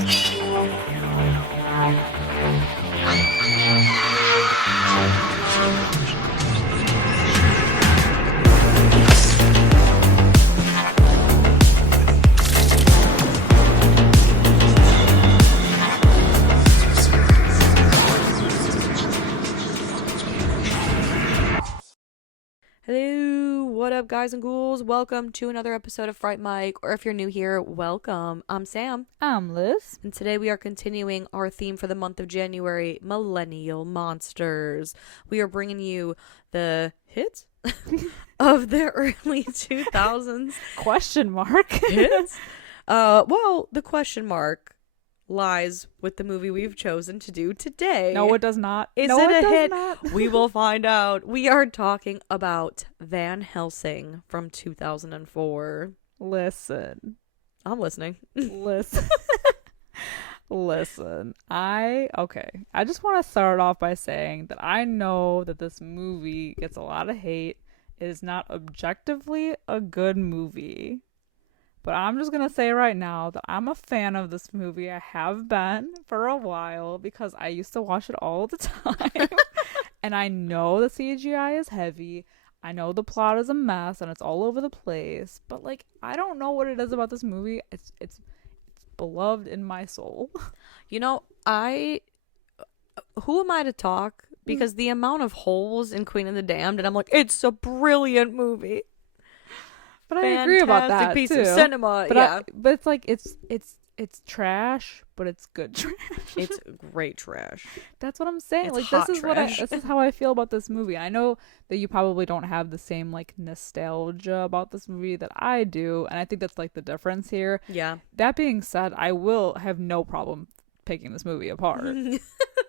Hello, what up, guys and ghouls? Welcome to another episode of Fright Mic, or if you're new here, welcome. I'm Sam. I'm Liz. And today we are continuing our theme for the month of January, Millennial Monsters. We are bringing you the hits of the early 2000s. Question mark. Hits? Well, the question mark lies with the movie we've chosen to do today. No, it does not. Is no, it a hit? Not. We will find out. We are talking about Van Helsing from 2004. Listen. I'm listening. Listen. I just want to start off by saying that I know that this movie gets a lot of hate. It is not objectively a good movie. But I'm just going to say right now that I'm a fan of this movie. I have been for a while because I used to watch it all the time. And I know the CGI is heavy. I know the plot is a mess and it's all over the place. But, like, I don't know what it is about this movie. It's beloved in my soul. You know, who am I to talk? Because the amount of holes in Queen of the Damned, and I'm like, it's a brilliant movie. But I agree about that piece too. of cinema. But yeah, but it's like it's trash, but it's good trash. It's great trash. That's what I'm saying. It's like hot this is trash. this is how I feel about this movie. I know that you probably don't have the same like nostalgia about this movie that I do, and I think that's like the difference here. Yeah. That being said, I will have no problem picking this movie apart.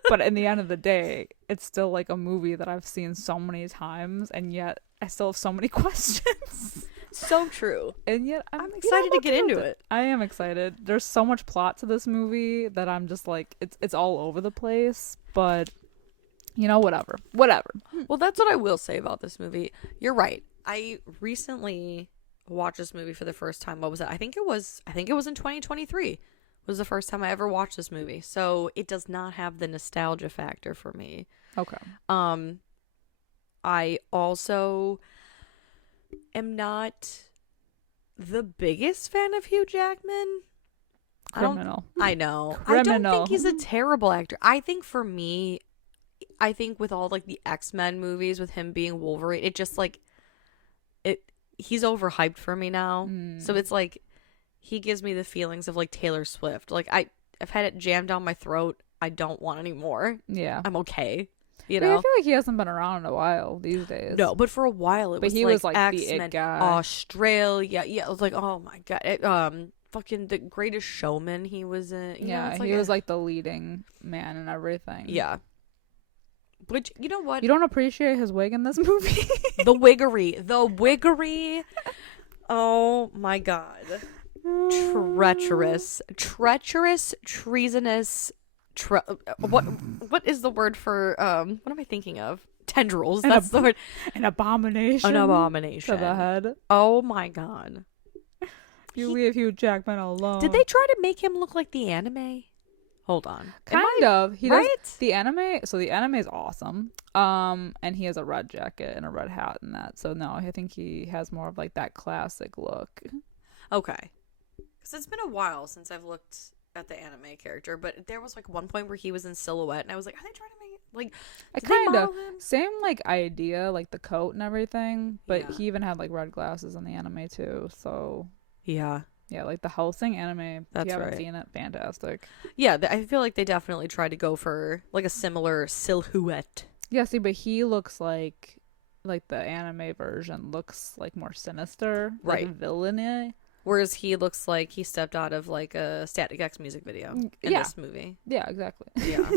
But in the end of the day, it's still like a movie that I've seen so many times, and yet I still have so many questions. So true. And yet I'm excited to get into it. I am excited. There's so much plot to this movie that I'm just like, it's all over the place, but you know, whatever. Well, that's what I will say about this movie. You're right. I recently watched this movie for the first time. What was it? I think it was in 2023 was the first time I ever watched this movie. So it does not have the nostalgia factor for me. Okay. I also am not the biggest fan of Hugh Jackman. Criminal. I know. Criminal. I don't think he's a terrible actor. I think for me, with all like the X-Men movies with him being Wolverine, it just like he's overhyped for me now. So it's like he gives me the feelings of like Taylor Swift. Like I've had it jammed down my throat. I don't want any more. Yeah. I'm okay. You But know? I feel like he hasn't been around in a while these days. No, but for a while it was he like was like X-Men, the it guy. Australia. Yeah, it was like, oh my god. Fucking The Greatest Showman he was in. He was like the leading man and everything. Yeah. Which, you know what? You don't appreciate his wig in this movie? The wiggery. Oh my god. Treacherous, treasonous. What is the word for what am I thinking of? Tendrils. That's the word. An abomination. An abomination to the head. Oh my god. You leave Hugh Jackman alone. Did they try to make him look like the anime? Hold on. Kind of. He right? does the anime. So the anime is awesome. And he has a red jacket and a red hat and that. So no, I think he has more of like that classic look. Okay. Because it's been a while since I've looked at the anime character, but there was like one point where he was in silhouette, and I was like, are they trying to make it like? I kind of same like idea, like the coat and everything, but Yeah. he even had like red glasses in the anime too. So yeah, like the Helsing anime. That's if you haven't right. seen it, fantastic. Yeah, I feel like they definitely tried to go for like a similar silhouette. Yeah, see, but he looks like the anime version looks like more sinister, right? Like villainy. Whereas he looks like he stepped out of like a Static X music video in this movie. Yeah, exactly. Yeah.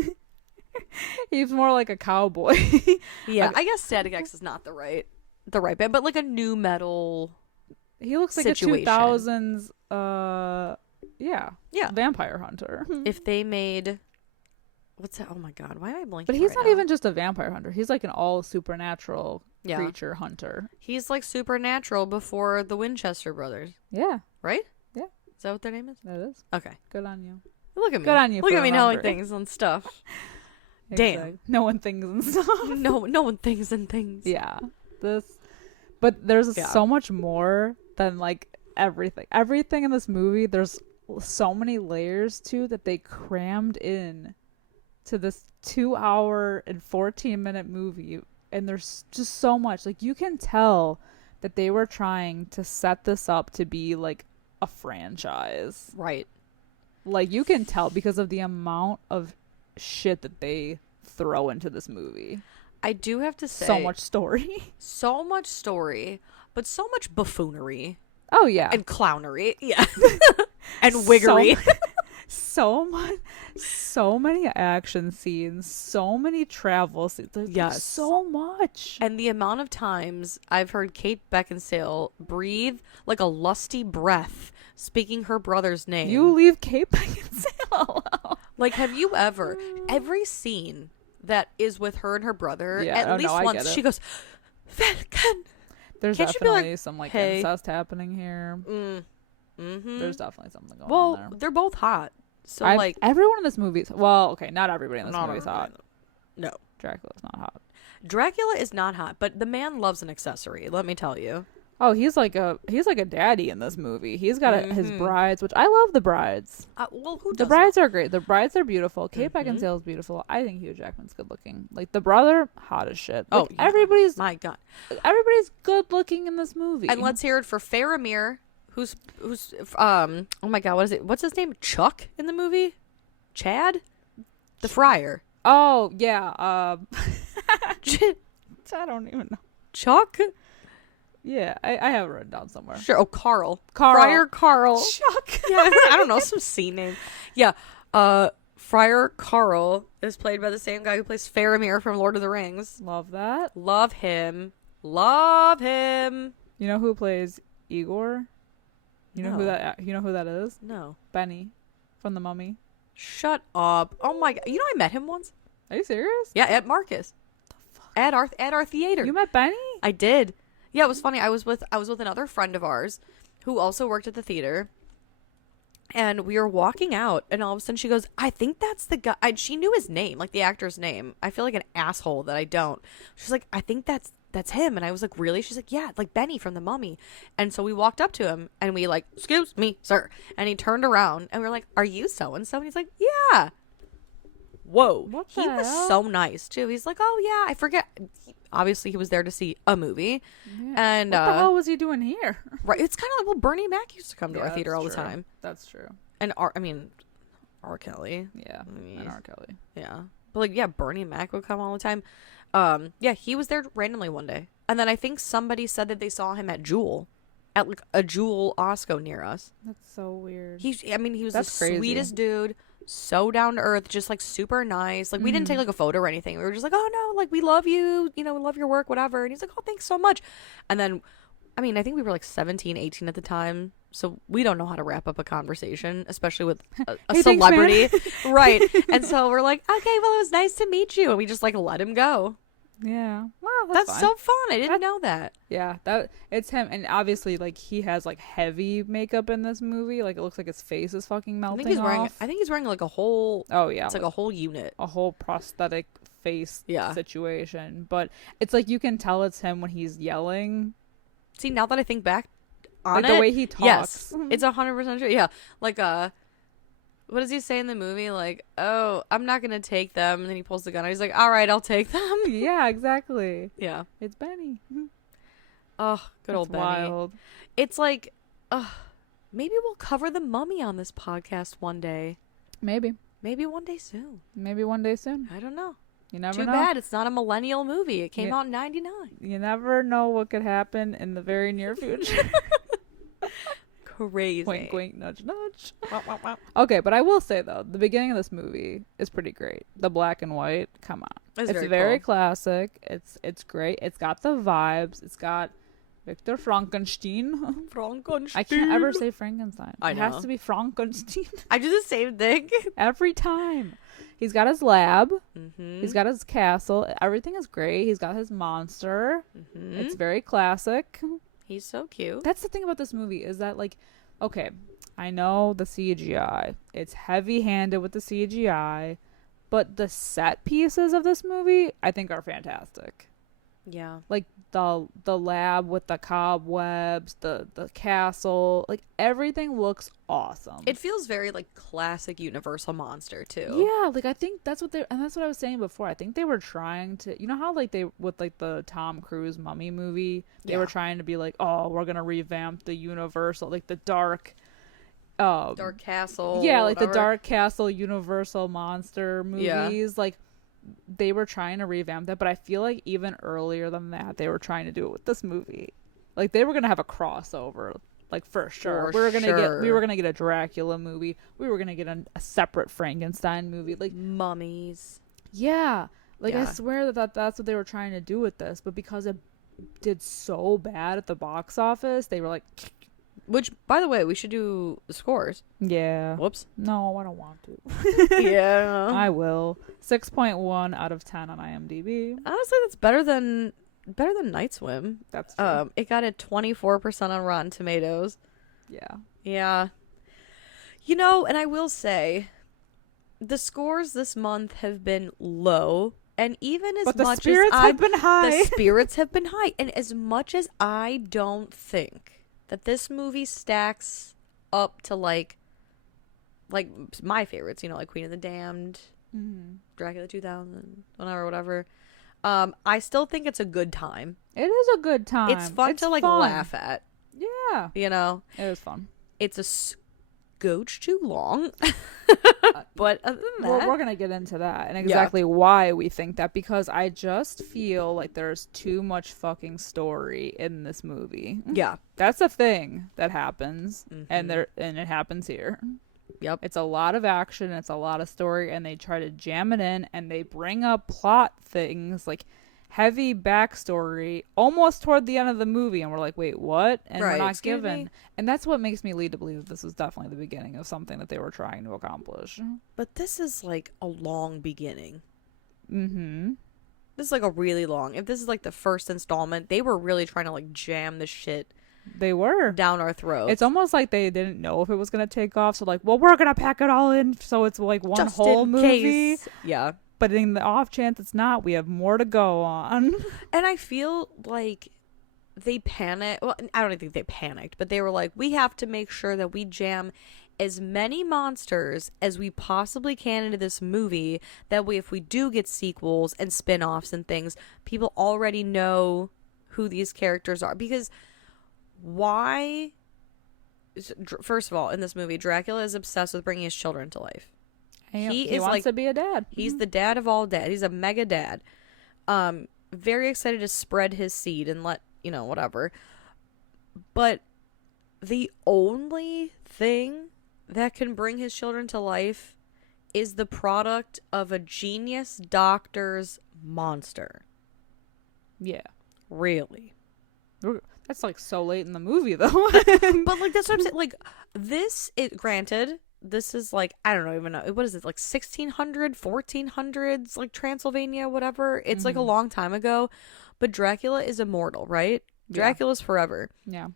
He's more like a cowboy. Yeah, I guess Static X is not the right band, but like a new metal. He looks like situation. a 2000s vampire hunter. If they made what's that? Oh my god, why am I blanking? But he's right not now? even just a vampire hunter. He's like an all supernatural Yeah. creature hunter. He's like supernatural before the Winchester brothers, Yeah. right? Yeah. Is that what their name is? That is. Okay. Good on you. Look at me. Good on you. Look for at me knowing remembering. things and stuff. Exactly. Damn. No one thinks and stuff. No one thinks and things. Yeah. But there's so much more than like everything. Everything in this movie, there's so many layers to that they crammed in to this 2 hour and 14-minute movie. And there's just so much. Like, you can tell that they were trying to set this up to be like a franchise. Right. Like, you can tell because of the amount of shit that they throw into this movie. I do have to say, So much story. So much story, but so much buffoonery. Oh, yeah. And clownery. Yeah. And wiggery. So many action scenes, so many travel scenes. There's like so much. And the amount of times I've heard Kate Beckinsale breathe like a lusty breath, speaking her brother's name. You leave Kate Beckinsale alone. Like, have you ever, every scene that is with her and her brother, at least once she goes, Falcon. There's Can't definitely like, some like hey. incest happening here. Mm-hmm. There's definitely something going on Well, there. they're both hot. So, like, everyone in this movie, well, okay, not everybody in this movie is hot. No. Dracula's not hot. Dracula is not hot, but the man loves an accessory, let me tell you. Oh, he's like a daddy in this movie. He's got his brides, which I love the brides. Well, who doesn't? The brides are great. The brides are beautiful. Kate Beckinsale is beautiful. I think Hugh Jackman's good looking. Like, the brother, hot as shit. Like, yeah. My God, everybody's good looking in this movie. And let's hear it for Faramir, who's oh my God, what is it? What's his name? Chuck in the movie? Chad, the friar. Oh yeah. I don't even know. Chuck. Yeah, I have it written down somewhere. Sure. Oh, Carl. Friar Carl. Chuck. Yeah, I don't know, some C name. Yeah. Friar Carl is played by the same guy who plays Faramir from Lord of the Rings. Love that. Love him. Love him. You know who plays Igor? You know No. who that is? No. Benny from The Mummy. Shut up. Oh my God. You know I met him once? Are you serious? Yeah, at Marcus. At our theater. You met Benny? I did. Yeah, it was funny. I was with another friend of ours who also worked at the theater. And we were walking out, and all of a sudden she goes, I think that's the guy. She knew his name, like the actor's name. I feel like an asshole that I don't. She's like, I think that's him. And I was like, really? She's like, yeah, like Benny from The Mummy. And so we walked up to him, and we like, excuse me, sir. And he turned around, and we were like, are you so-and-so? And he's like, yeah. Whoa. He was so nice, too. He's like, oh, yeah, I forget. Obviously, he was there to see a movie. Yeah. And what the hell was he doing here? Right. It's kind of like, well, Bernie Mac used to come to our theater all the true. time. That's true. And R Kelly. Yeah. And R. Kelly. Yeah. But like, yeah, Bernie Mac would come all the time. Yeah, he was there randomly one day. And then I think somebody said that they saw him at Jewel. At like a Jewel Osco near us. That's so weird. He was That's the crazy. Sweetest dude. So down to earth, just like super nice. Like, we didn't take like a photo or anything. We were just like, oh no, like we love you, we love your work, whatever. And he's like, oh, thanks so much. And then, I think we were like 17, 18 at the time. So we don't know how to wrap up a conversation, especially with a celebrity. Thanks, right. And so we're like, okay, well, it was nice to meet you. And we just like let him go. Yeah. Well, that's so fun. I didn't know that. Yeah, it's him, and obviously, like, he has like heavy makeup in this movie. Like, it looks like his face is fucking melting off. I think he's wearing like a whole. Oh yeah, it's like a whole unit, a whole prosthetic face situation. But it's like you can tell it's him when he's yelling. See, now that I think back on the way he talks, yes, it's 100% true. Yeah, like what does he say in the movie? Like, oh, I'm not gonna take them. And then he pulls the gun out. He's like, all right, I'll take them. Yeah, exactly. Yeah. It's Benny. Oh, good old Benny. Wild. It's like, maybe we'll cover The Mummy on this podcast one day. Maybe one day soon. I don't know. You never know. Too bad it's not a millennial movie. It came out in 99. You never know what could happen in the very near future. Crazy. Wink, wink, nudge, nudge. Okay, but I will say, though, the beginning of this movie is pretty great. The black and white, come on. It's very cool. Classic. It's great. It's got the vibes. It's got Victor Frankenstein. Frankenstein. I can't ever say Frankenstein. I know. It has to be Frankenstein. I do the same thing. Every time. He's got his lab. Mm-hmm. He's got his castle. Everything is great. He's got his monster. Mm-hmm. It's very classic. He's so cute. That's the thing about this movie is that, like, okay, I know the CGI. It's heavy-handed with the CGI, but the set pieces of this movie I think are fantastic. Yeah. Like the lab with the cobwebs, the castle, like everything looks awesome. It feels very like classic Universal monster too. Yeah, like I think that's what and that's what I was saying before. I think they were trying to, you know how like they with like the Tom Cruise Mummy movie, they were trying to be like, "Oh, we're going to revamp the Universal, like the dark Castle. Yeah, like whatever. the Dark Castle Universal monster movies. Yeah. Like they were trying to revamp that, but I feel like even earlier than that, they were trying to do it with this movie. Like they were gonna have a crossover, like for sure. We were gonna get a Dracula movie. We were gonna get a separate Frankenstein movie. Like mummies. Yeah, like I Yeah. swear that's what they were trying to do with this, but because it did so bad at the box office, they were like, Which, by the way, we should do the scores. yeah, Whoops. no, I don't want to. Yeah. I will. 6.1 out of 10 on IMDb. Honestly, that's better than Night Swim. That's true. It got a 24% on Rotten Tomatoes. Yeah. Yeah. You know, and I will say, the scores this month have been low, and even as But the much spirits as have been high. the spirits have been high, and as much as I don't think that this movie stacks up to like my favorites, you know, like Queen of the Damned, Dracula 2000, whatever. I still think it's a good time. It is a good time. It's fun to like laugh at. Yeah. You know, It was fun. it's a scotch too long, but other than that, We're going to get into that and exactly why we think that, because I just feel like there's too much fucking story in this movie. yeah, That's a thing that happens, and it happens here. yep, It's a lot of action, it's a lot of story, and they try to jam it in, and they bring up plot things like heavy backstory almost toward the end of the movie, and we're like, wait, what? And we're not given. And that's what makes me lead to believe that this is definitely the beginning of something that they were trying to accomplish. but this is like a long beginning. Mm-hmm. This is like a really long. If this is like the first installment, they were really trying to like jam this shit They were. down our throats. It's almost like they didn't know if it was going to take off, so like, well, we're going to pack it all in so it's like one Just whole in movie. case. Yeah. But in the off chance it's not, we have more to go on. And I feel like they panicked. Well, I don't think they panicked, but they were like, we have to make sure that we jam as many monsters as we possibly can into this movie. That way, if we do get sequels and spin-offs and things, people already know who these characters are. Because why? First of all, in this movie, Dracula is obsessed with bringing his children to life. He is wants like, to be a dad. He's the dad of all dads. He's a mega dad. Very excited to spread his seed and let, you know, whatever. But the only thing that can bring his children to life is the product of a genius doctor's monster. Yeah. Really. That's like so late in the movie though. But like that's what I'm saying. Like granted, this is like, I don't even know. What is it? Like 1600, 1400s, like Transylvania, whatever. It's like a long time ago. But Dracula is immortal, right? Yeah. Dracula's forever. Yeah.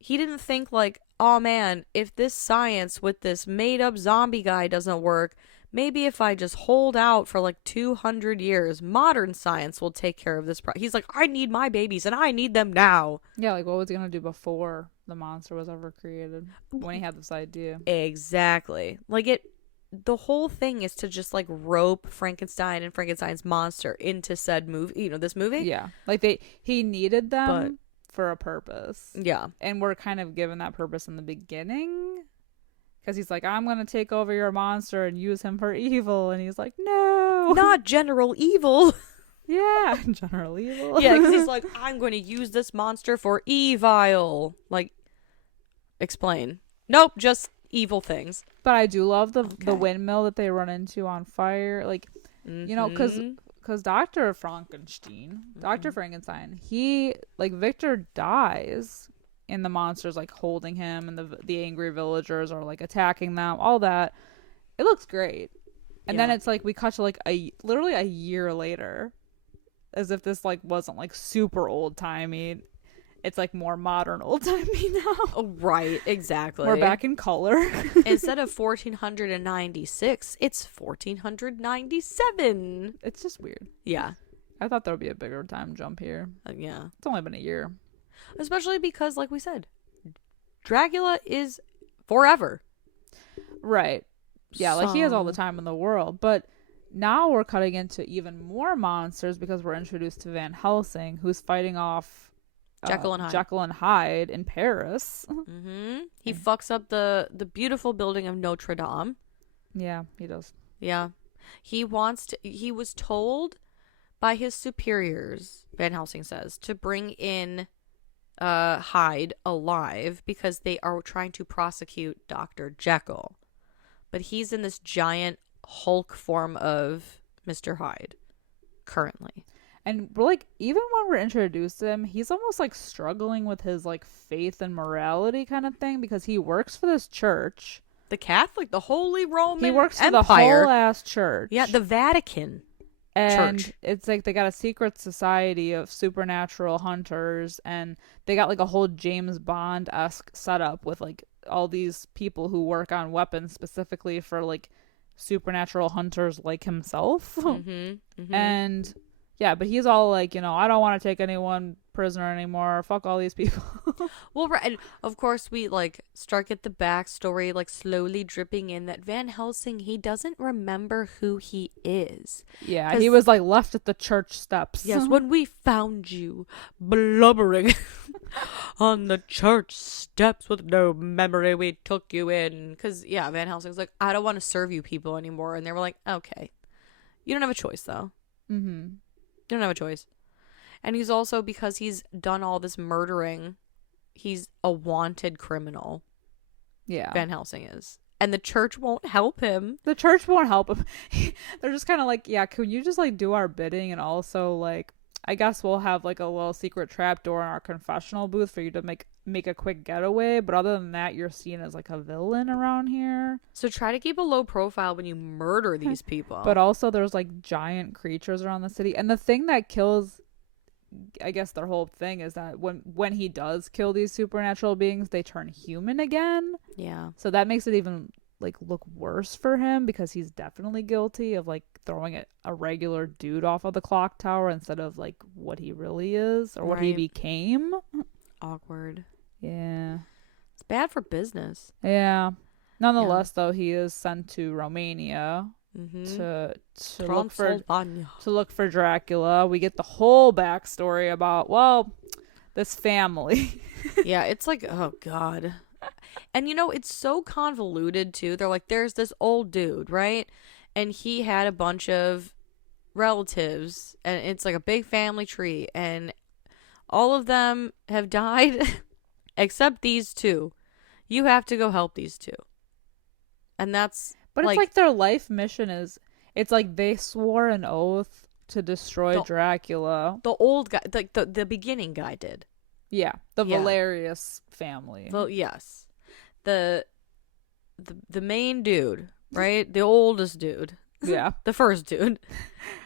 He didn't think like, oh man, if this science with this made up zombie guy doesn't work, maybe if I just hold out for like 200 years, modern science will take care of this. He's like, I need my babies and I need them now. Yeah, like what was he gonna do before the monster was ever created? When he had this idea. Exactly. Like the whole thing is to just like rope Frankenstein and Frankenstein's monster into said movie, you know, this movie. Yeah. Like he needed them for a purpose. Yeah. And we're kind of given that purpose in the beginning. Because he's like, I'm going to take over your monster and use him for evil. And he's like, no. Not general evil. Yeah. General evil. Yeah, because he's like, I'm going to use this monster for evil. Like, explain. Nope, just evil things. But I do love the windmill that they run into on fire. Like, you know, because Dr. Frankenstein, Dr. Frankenstein, he, like, Victor dies and the monsters like holding him and the angry villagers are like attacking them, all that. It looks great. And then it's like we cut to like literally a year later, as if this like wasn't like super old timey. it's like more modern old timey now. Oh, right, exactly. We're back in color. Instead of 1496, it's 1497. It's just weird. Yeah. I thought there would be a bigger time jump here. Yeah. It's only been a year. Especially because, like we said, Dracula is forever. Right. Yeah, like he has all the time in the world. But now we're cutting into even more monsters because we're introduced to Van Helsing, who's fighting off Jekyll and Hyde. Jekyll and Hyde in Paris. Mm-hmm. He fucks up the beautiful building of Notre Dame. Yeah, he does. Yeah. He was told by his superiors, Van Helsing says, to bring in Hyde alive because they are trying to prosecute Dr. Jekyll. But he's in this giant Hulk form of Mr. Hyde currently. And we're like, even when we're introduced to him, he's almost like struggling with his like faith and morality kind of thing because he works for this church. The Catholic, the Holy Roman He works for Empire. the whole ass church. Yeah, the Vatican. And church. It's like they got a secret society of supernatural hunters, and they got like a whole James Bond-esque setup with like all these people who work on weapons specifically for like supernatural hunters like himself. Mm-hmm, mm-hmm. And yeah, but he's all like, I don't want to take anyone prisoner anymore. Fuck all these people. Well, right, and of course we like start at the backstory, like slowly dripping in that Van Helsing, he doesn't remember who he is. Yeah, he was like left at the church steps. Yes, when we found you blubbering on the church steps with no memory, we took you in. Because yeah, Van Helsing's like, I don't want to serve you people anymore, and they were like, okay, you don't have a choice though. Mm-hmm. You don't have a choice. And he's also, because he's done all this murdering, he's a wanted criminal. Yeah. Van Helsing is. And the church won't help him. The church won't help him. They're just kind of like, yeah, can you just like do our bidding? And also like, I guess we'll have like a little secret trap door in our confessional booth for you to make a quick getaway. But other than that, you're seen as like a villain around here. So try to keep a low profile when you murder these people. But also there's like giant creatures around the city. And the thing that kills, I guess their whole thing is that when he does kill these supernatural beings, they turn human again. Yeah. So that makes it even like look worse for him because he's definitely guilty of like throwing a regular dude off of the clock tower instead of like what he really is or what he became. Awkward. Yeah. It's bad for business. Yeah. Nonetheless, though, he is sent to Romania. Mm-hmm. To look for Dracula. We get the whole backstory about this family. Yeah, it's like, oh god. And it's so convoluted too. They're like, there's this old dude, right? And he had a bunch of relatives, and it's like a big family tree, and all of them have died except these two. You have to go help these two. And that's But it's like their life mission is, it's like they swore an oath to destroy Dracula. The old guy, like the beginning guy did. Yeah, the Valerius family. Well, yes. The main dude, right? The oldest dude. Yeah. The first dude.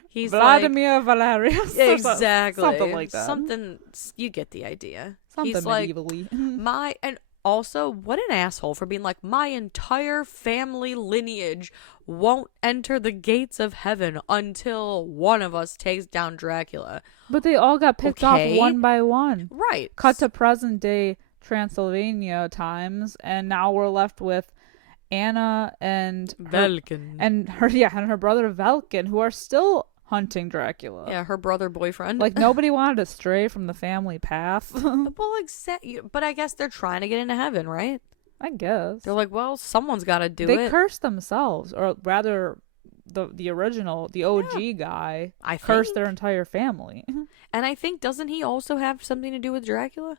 He's Vladimir Valerius. Exactly. Something like that. Something, you get the idea. Something He's like, medievally. and also, what an asshole for being like, my entire family lineage won't enter the gates of heaven until one of us takes down Dracula. But they all got picked off one by one. Right. Cut to present day Transylvania times, and now we're left with Anna and Velkin. And her brother Velkin, who are still hunting Dracula. Yeah, her brother boyfriend. Like, nobody wanted to stray from the family path. But I guess they're trying to get into heaven, right? I guess. They're like, well, someone's got to do it. They cursed themselves, or rather, the original, the OG guy, cursed their entire family. And I think, doesn't he also have something to do with Dracula?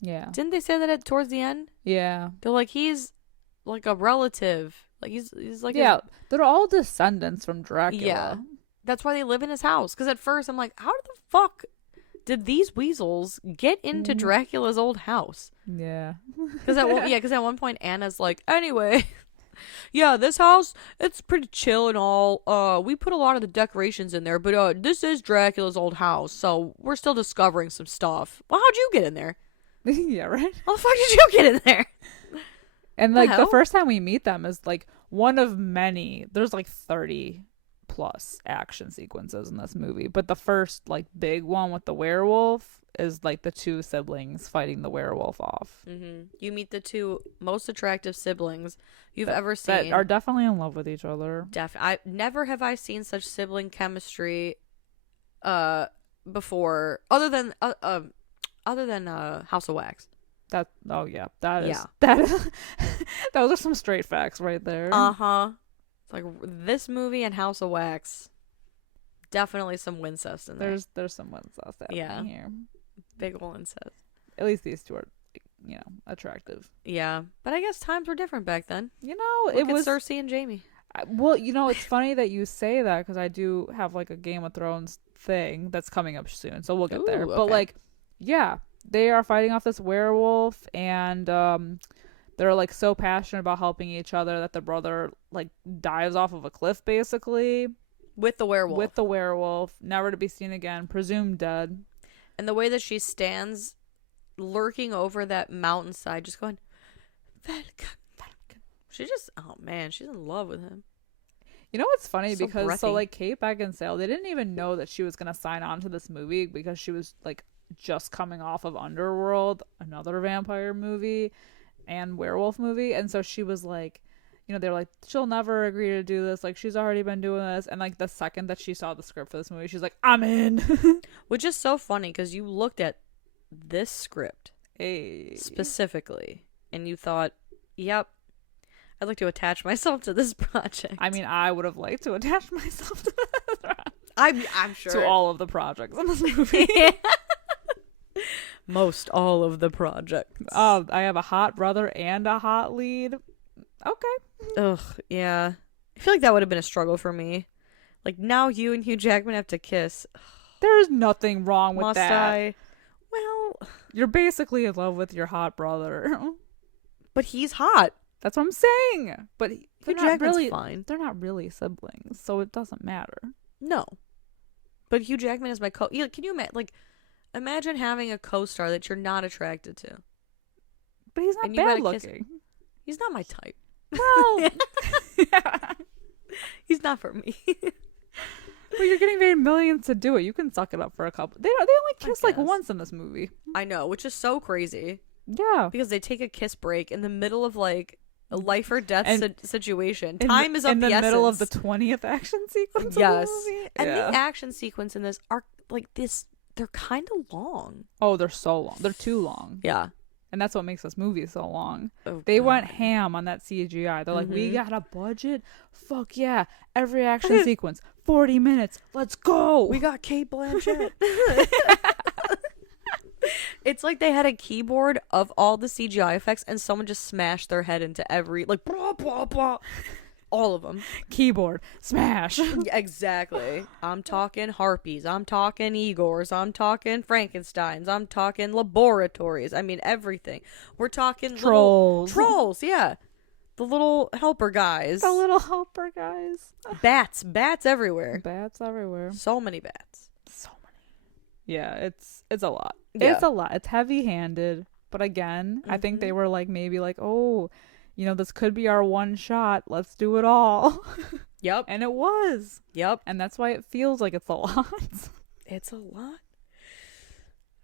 Yeah. Didn't they say that towards the end? Yeah. They're like, he's like a relative. Like, he's like... Yeah, they're all descendants from Dracula. Yeah. That's why they live in his house. Because at first, I'm like, how the fuck did these weasels get into Dracula's old house? Yeah. Because at one point, Anna's like, anyway, Yeah, this house, it's pretty chill and all. We put a lot of the decorations in there, but this is Dracula's old house, so we're still discovering some stuff. Well, how'd you get in there? Yeah, right. How the fuck did you get in there? And The like the hell? first time we meet them is like one of many. There's like 30 plus action sequences in this movie, but the first like big one with the werewolf is like the two siblings fighting the werewolf off. You meet the two most attractive siblings you've ever That seen. are definitely in love with each other. I never have I seen such sibling chemistry before, other than House of Wax. That that is Yeah. that is those are some straight facts right there. It's like this movie and House of Wax, definitely some wincest in there. There's some ones that's happening here. Big ol' incest. At least these two are, attractive. Yeah, but I guess times were different back then. It Look was at Cersei and Jaime. well. It's funny that you say that because I do have like a Game of Thrones thing that's coming up soon, so we'll get there. Ooh, But okay. like, yeah, they are fighting off this werewolf, and they're like so passionate about helping each other that the brother like dives off of a cliff basically With the werewolf. with the werewolf, never to be seen again, presumed dead. And the way that she stands lurking over that mountainside, just going, Welcome. She just, oh man, she's in love with him. You know what's funny? So Because breathy. like Kate Beckinsale, they didn't even know that she was gonna sign on to this movie because she was like just coming off of Underworld, another vampire movie and werewolf movie, and so she was like, they're like, she'll never agree to do this, like she's already been doing this, and like the second that she saw the script for this movie, she's like, I'm in. Which is so funny because you looked at this script Hey. specifically and you thought, yep, I'd like to attach myself to this project. I mean, I would have liked to attach myself to I'm sure. to all of the projects in this movie. Most all of the projects. I have a hot brother and a hot lead. Okay. Ugh, yeah. I feel like that would have been a struggle for me. Like, now you and Hugh Jackman have to kiss. There is nothing wrong with Must that. I? Well, You're basically in love with your hot brother. but he's hot. That's what I'm saying. But Hugh they're not Jackman's really fine. They're not really siblings, so it doesn't matter. No. But Hugh Jackman is my can you imagine, imagine having a co-star that you're not attracted to. But he's not And you gotta bad kiss looking. He's not my type. Well, He's not for me. but you're getting paid millions to do it. You can suck it up for a couple. They only kiss like guess. once in this movie. I know, which is so crazy. Yeah. Because they take a kiss break in the middle of like a life or death situation. In Time the- is of in the middle of the essence. 20th action sequence. Yes. Of the movie. And Yeah. the action sequence in this are like this. They're kind of long. Oh, they're so long. They're too long. Yeah. And that's what makes this movie so long. Oh, They God. went ham on that CGI. They're like, we Mhm. got a budget? Fuck yeah. Every action sequence, 40 minutes. Let's go. We got Kate Blanchett. It's like they had a keyboard of all the CGI effects and someone just smashed their head into every, like, blah, blah, blah. All of them. Keyboard. Smash. Yeah, exactly. I'm talking harpies. I'm talking Igors. I'm talking Frankensteins. I'm talking laboratories. I mean, everything. We're talking Trolls. Trolls, yeah. The little helper guys. The little helper guys. Bats. Bats everywhere. Bats everywhere. So many bats. So many. Yeah, it's a lot. Yeah. It's a lot. It's heavy-handed. But again, I think they were like, maybe like, oh, this could be our one shot. Let's do it all. Yep. And it was. Yep. And that's why it feels like it's a lot. It's a lot.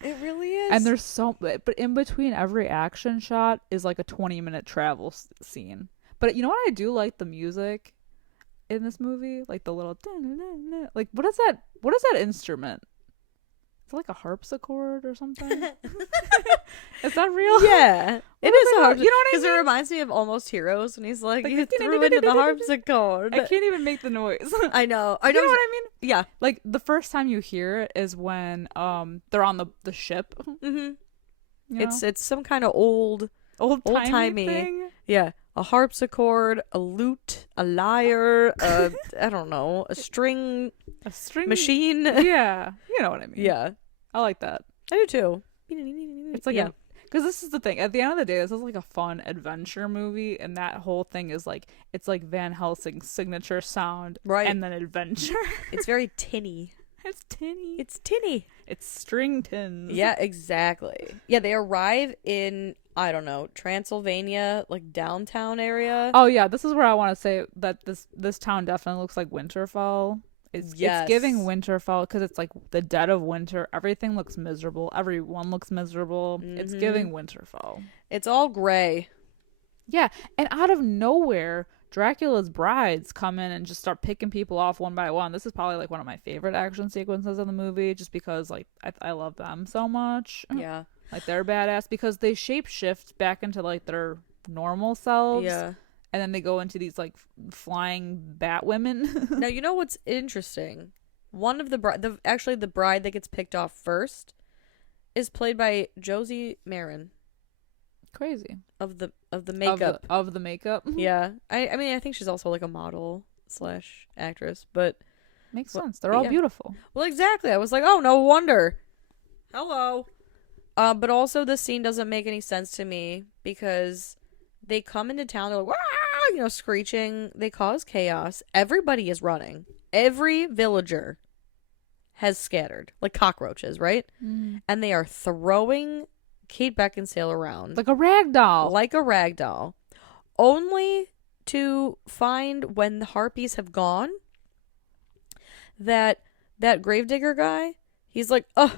It really is. And there's but in between every action shot is like a 20-minute travel scene. But you know what I do like the music in this movie? Like the little like what is that instrument? Is it like a harpsichord or something? Is that real? Yeah. It is a harpsichord. You know what I Because mean? it reminds me of Almost Heroes when he's like, Like you the threw into the harpsichord. I can't even make the noise. I know. You know what I mean? Yeah. Like the first time you hear it is when they're on the ship. Mm-hmm. You know? It's some kind of old old-timey timey thing. yeah, a harpsichord, a lute, a lyre, I don't know, a string A string machine. Yeah, you know what I mean. Yeah. I like that. I do too. It's like yeah. Because this is the thing. At the end of the day, this is like a fun adventure movie, and that whole thing is like, it's like Van Helsing's signature sound, Right. and then adventure. It's very tinny. It's tinny. It's tinny. It's string tins. Yeah, exactly. Yeah, they arrive in, I don't know, Transylvania, like downtown area. Oh yeah, this is where I want to say that this town definitely looks like Winterfell. It's giving Winterfell because it's like the dead of winter. Everything looks miserable. Everyone looks miserable. It's giving Winterfell. It's all gray. Yeah, and out of nowhere, Dracula's brides come in and just start picking people off one by one. This is probably like one of my favorite action sequences in the movie, just because like I love them so much. Yeah. Like they're badass because they shapeshift back into like their normal selves. Yeah. And then they go into these like flying bat women. Now, you know what's interesting? One of the bride that gets picked off first is played by Josie Marin. Crazy. Of the makeup. Of the makeup. Yeah. I mean, I think she's also like a model / actress, but makes sense. They're all beautiful. Well, exactly. I was like, oh, no wonder. Hello. But also this scene doesn't make any sense to me because they come into town, they're like, "Wah!" Screeching. They cause chaos. Everybody is running. Every villager has scattered like cockroaches, right? And they are throwing Kate Beckinsale around like a rag doll, only to find when the harpies have gone that gravedigger guy, he's like, "Ugh,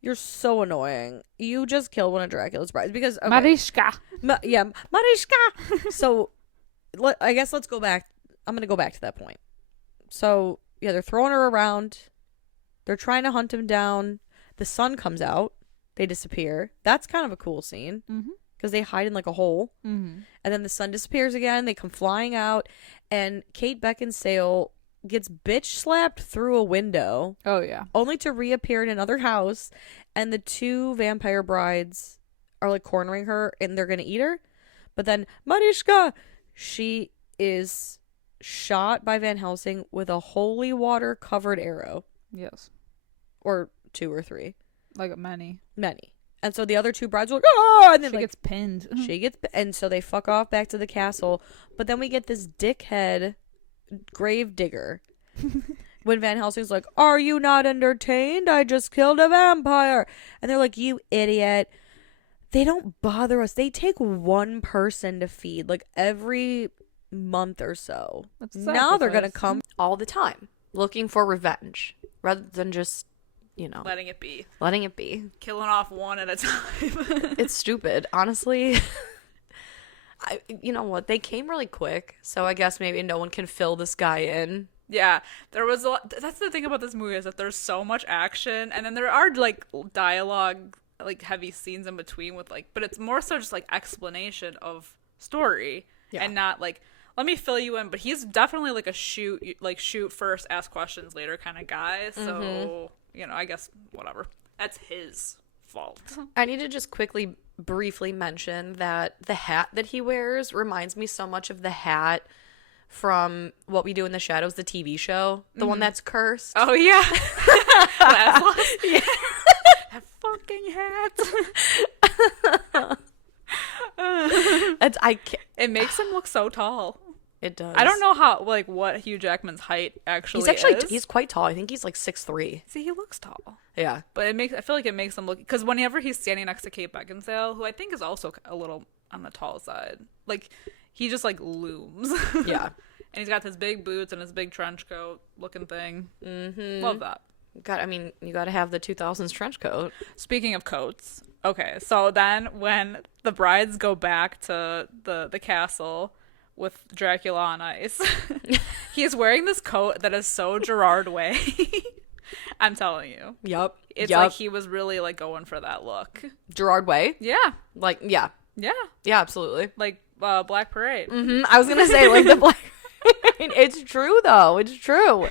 you're so annoying. You just killed one of Dracula's brides." Because okay, Mariska. Mariska. So I guess let's go back. I'm gonna go back to that point. So yeah, they're throwing her around. They're trying to hunt him down. The sun comes out. They disappear. That's kind of a cool scene because they hide in like a hole. And then the sun disappears again. They come flying out, and Kate Beckinsale gets bitch slapped through a window. Oh yeah. Only to reappear in another house, and the two vampire brides are like cornering her, and they're gonna eat her. But then Mariska, she is shot by Van Helsing with a holy water covered arrow. Yes. Or 2 or 3. Like many. And so the other two brides are like, "Oh!" And then she gets pinned. And so they fuck off back to the castle. But then we get this dickhead gravedigger. When Van Helsing's like, "Are you not entertained? I just killed a vampire." And they're like, "You idiot." They don't bother us. They take one person to feed like every month or so. Now they're going to come all the time looking for revenge rather than just, letting it be. Killing off one at a time. It's stupid. Honestly, you know what? They came really quick. So I guess maybe no one can fill this guy in. Yeah, there was a lot. That's the thing about this movie is that there's so much action. And then there are like dialogue, like heavy scenes in between with like, but it's more so just like explanation of story and not like, let me fill you in. But he's definitely like a shoot first, ask questions later kind of guy. So, I guess whatever. That's his fault. I need to just briefly mention that the hat that he wears reminds me so much of the hat from What We Do in the Shadows, the TV show, the one that's cursed. Oh yeah. Yeah. That fucking hat. It makes him look so tall. It does. I don't know what Hugh Jackman's height actually is. He's quite tall. I think he's like 6'3". See, he looks tall. Yeah. But I feel like it makes him look, because whenever he's standing next to Kate Beckinsale, who I think is also a little on the tall side, like he just like looms. Yeah. And he's got his big boots and his big trench coat looking thing. Love that. You gotta have the 2000s trench coat. Speaking of coats, okay, so then when the brides go back to the castle with Dracula on ice, he's wearing this coat that is so Gerard Way. I'm telling you. Yup. It's like he was really like going for that look. Gerard Way? Yeah. Like, yeah. Yeah. Yeah, absolutely. Like Black Parade. I was gonna say like the Black Parade. It's true though. It's true.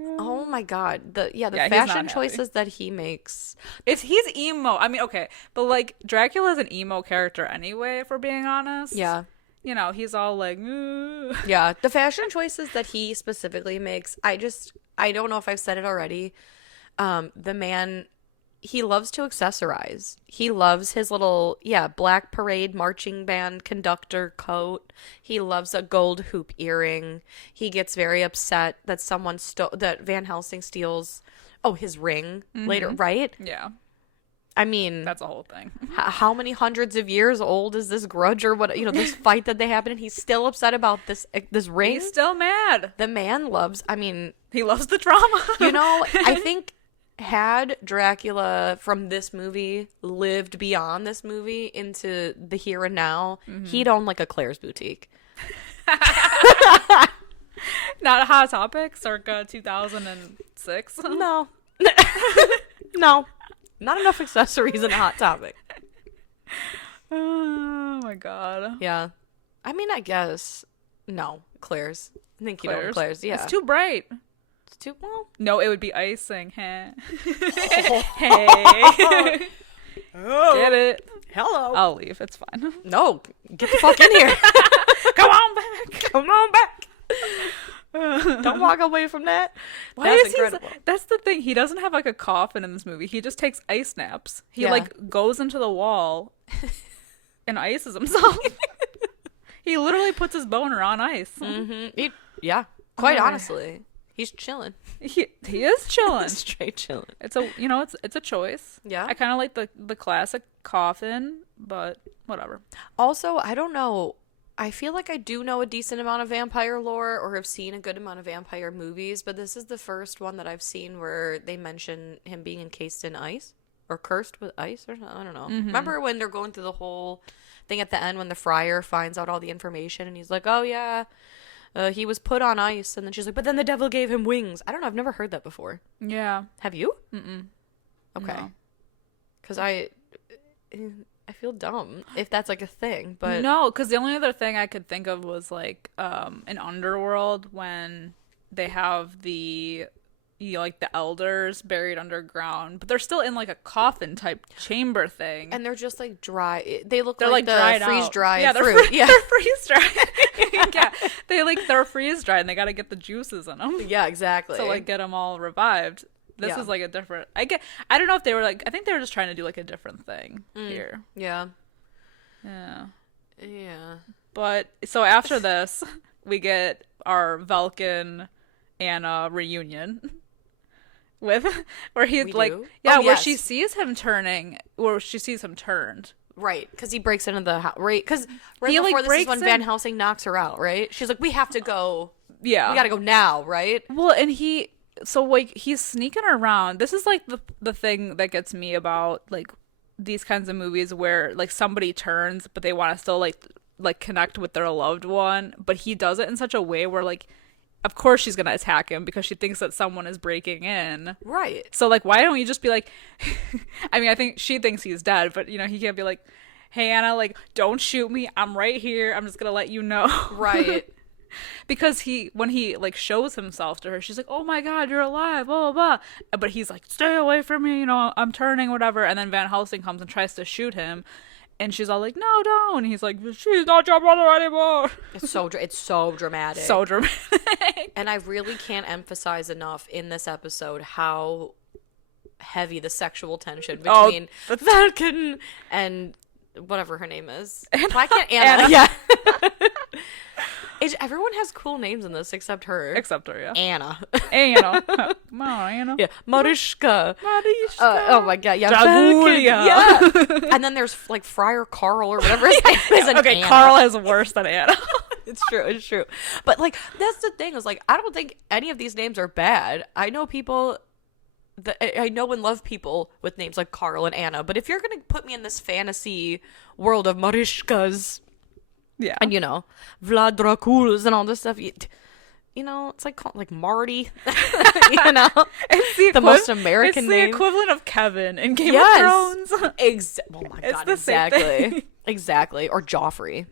Oh my god. The fashion choices that he makes. He's emo. I mean, okay, but like Dracula's an emo character anyway, if we're being honest. Yeah. He's all like, ooh. Yeah, the fashion choices that he specifically makes, I don't know if I've said it already. The man he loves to accessorize. He loves his little, Black Parade marching band conductor coat. He loves a gold hoop earring. He gets very upset that that Van Helsing steals, his ring later, right? Yeah. I mean, that's a whole thing. How many hundreds of years old is this grudge or what, this fight that they happen and he's still upset about this ring? He's still mad. The man loves, he loves the drama. I think had Dracula from this movie lived beyond this movie into the here and now, he'd own like a Claire's boutique. Not a Hot Topic circa 2006. No. No. Not enough accessories in a Hot Topic. Oh my god. Yeah. I guess. No. Claire's. I think you'd own Claire's. Yeah. It's too bright. It's too, well. No, it would be icing. Hey. Get it? Hello. I'll leave. It's fine. No. Get the fuck in here. Come on back. Come on back. Don't walk away from that. That's incredible. That's the thing. He doesn't have like a coffin in this movie. He just takes ice naps. He like goes into the wall and ices himself. He literally puts his boner on ice. Mm-hmm. Quite honestly, he's chilling. He is chilling. Straight chilling. It's a choice. Yeah. I kind of like the classic coffin, but whatever. Also, I don't know. I feel like I do know a decent amount of vampire lore or have seen a good amount of vampire movies, but this is the first one that I've seen where they mention him being encased in ice or cursed with ice or something. I don't know. Remember when they're going through the whole thing at the end when the friar finds out all the information and he's like, oh yeah, he was put on ice, and then she's like, but then the devil gave him wings. I don't know. I've never heard that before. Yeah. Have you? Mm-mm. Okay. Because I feel dumb if that's like a thing, but no, because the only other thing I could think of was like in Underworld when they have the like the elders buried underground, but they're still in like a coffin type chamber thing, and they're just like dry. They're like the dried freeze dried yeah, fruit. Yeah, they're freeze dried. Yeah, they're freeze dried and they got to get the juices in them. Yeah, exactly. So like get them all revived. This is like a different. I don't know if they were like. I think they were just trying to do like a different thing here. Yeah. Yeah. Yeah. But so after this, we get our Velkin Anna reunion with where he's like, where she sees him turning, or she sees him turned. Right, because he breaks into the house. Right, because before this is when Van Helsing knocks her out. Right, she's like, "We have to go. Yeah, we got to go now." Right. Well, and so like he's sneaking around. This is like the thing that gets me about like these kinds of movies where like somebody turns but they want to still like connect with their loved one, but he does it in such a way where like of course she's gonna attack him because she thinks that someone is breaking in. Right. So like why don't you just be like I mean I think she thinks he's dead, but he can't be like, hey Anna, like don't shoot me, I'm right here, I'm just gonna let you know. Right. Because when he like shows himself to her, she's like, oh my god, you're alive, blah blah blah, but he's like, stay away from me, I'm turning, whatever. And then Van Helsing comes and tries to shoot him, and she's all like, no, don't. And he's like, she's not your brother anymore. It's so dramatic. So dramatic. And I really can't emphasize enough in this episode how heavy the sexual tension between Velkin and whatever her name is. Why can't Anna? Yeah. Everyone has cool names in this except her. Except her, yeah. Anna. Anna. Come on, Anna. Yeah. Mariska. Oh my god, yeah. Dracula. Yeah. And then there's like Friar Carl or whatever his name is. Okay, Anna. Carl is worse than Anna. It's true. But like that's the thing, is like I don't think any of these names are bad. I know people I know and love people with names like Carl and Anna, but if you're gonna put me in this fantasy world of Marishkas, yeah, and Vlad Draculas and all this stuff, it's like Marty, it's the most American name. It's the equivalent of Kevin in Game of Thrones. Oh my god, exactly. Exactly. Or Joffrey.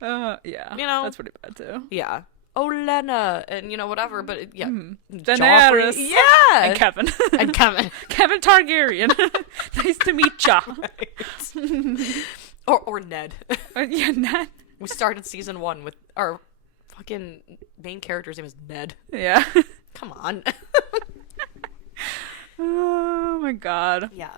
Yeah. That's pretty bad too. Yeah. Olenna and whatever, but yeah. Daenerys. Joffrey. Yeah. And Kevin. Kevin Targaryen. Nice to meet ya. Right. Or Ned. Yeah, Ned. We started season 1 with our fucking main character's name is Ned. Yeah. Come on. Oh my god. Yeah.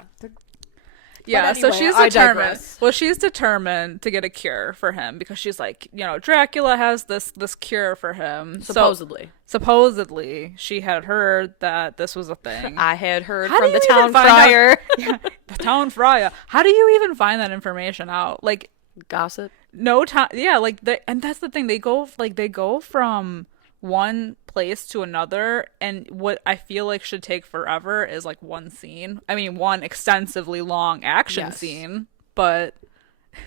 Yeah, anyway, so she's I determined. digress. Well, she's determined to get a cure for him because she's like, Dracula has this cure for him. Supposedly. So, supposedly, she had heard that this was a thing. I had heard How from do the you even town find out- crier. Yeah, the town friar. How do you even find that information out? Like, Gossip. no time. Yeah, like and that's the thing. They go from one place to another, and what I feel like should take forever is like one scene. I mean, one extensively long action scene, but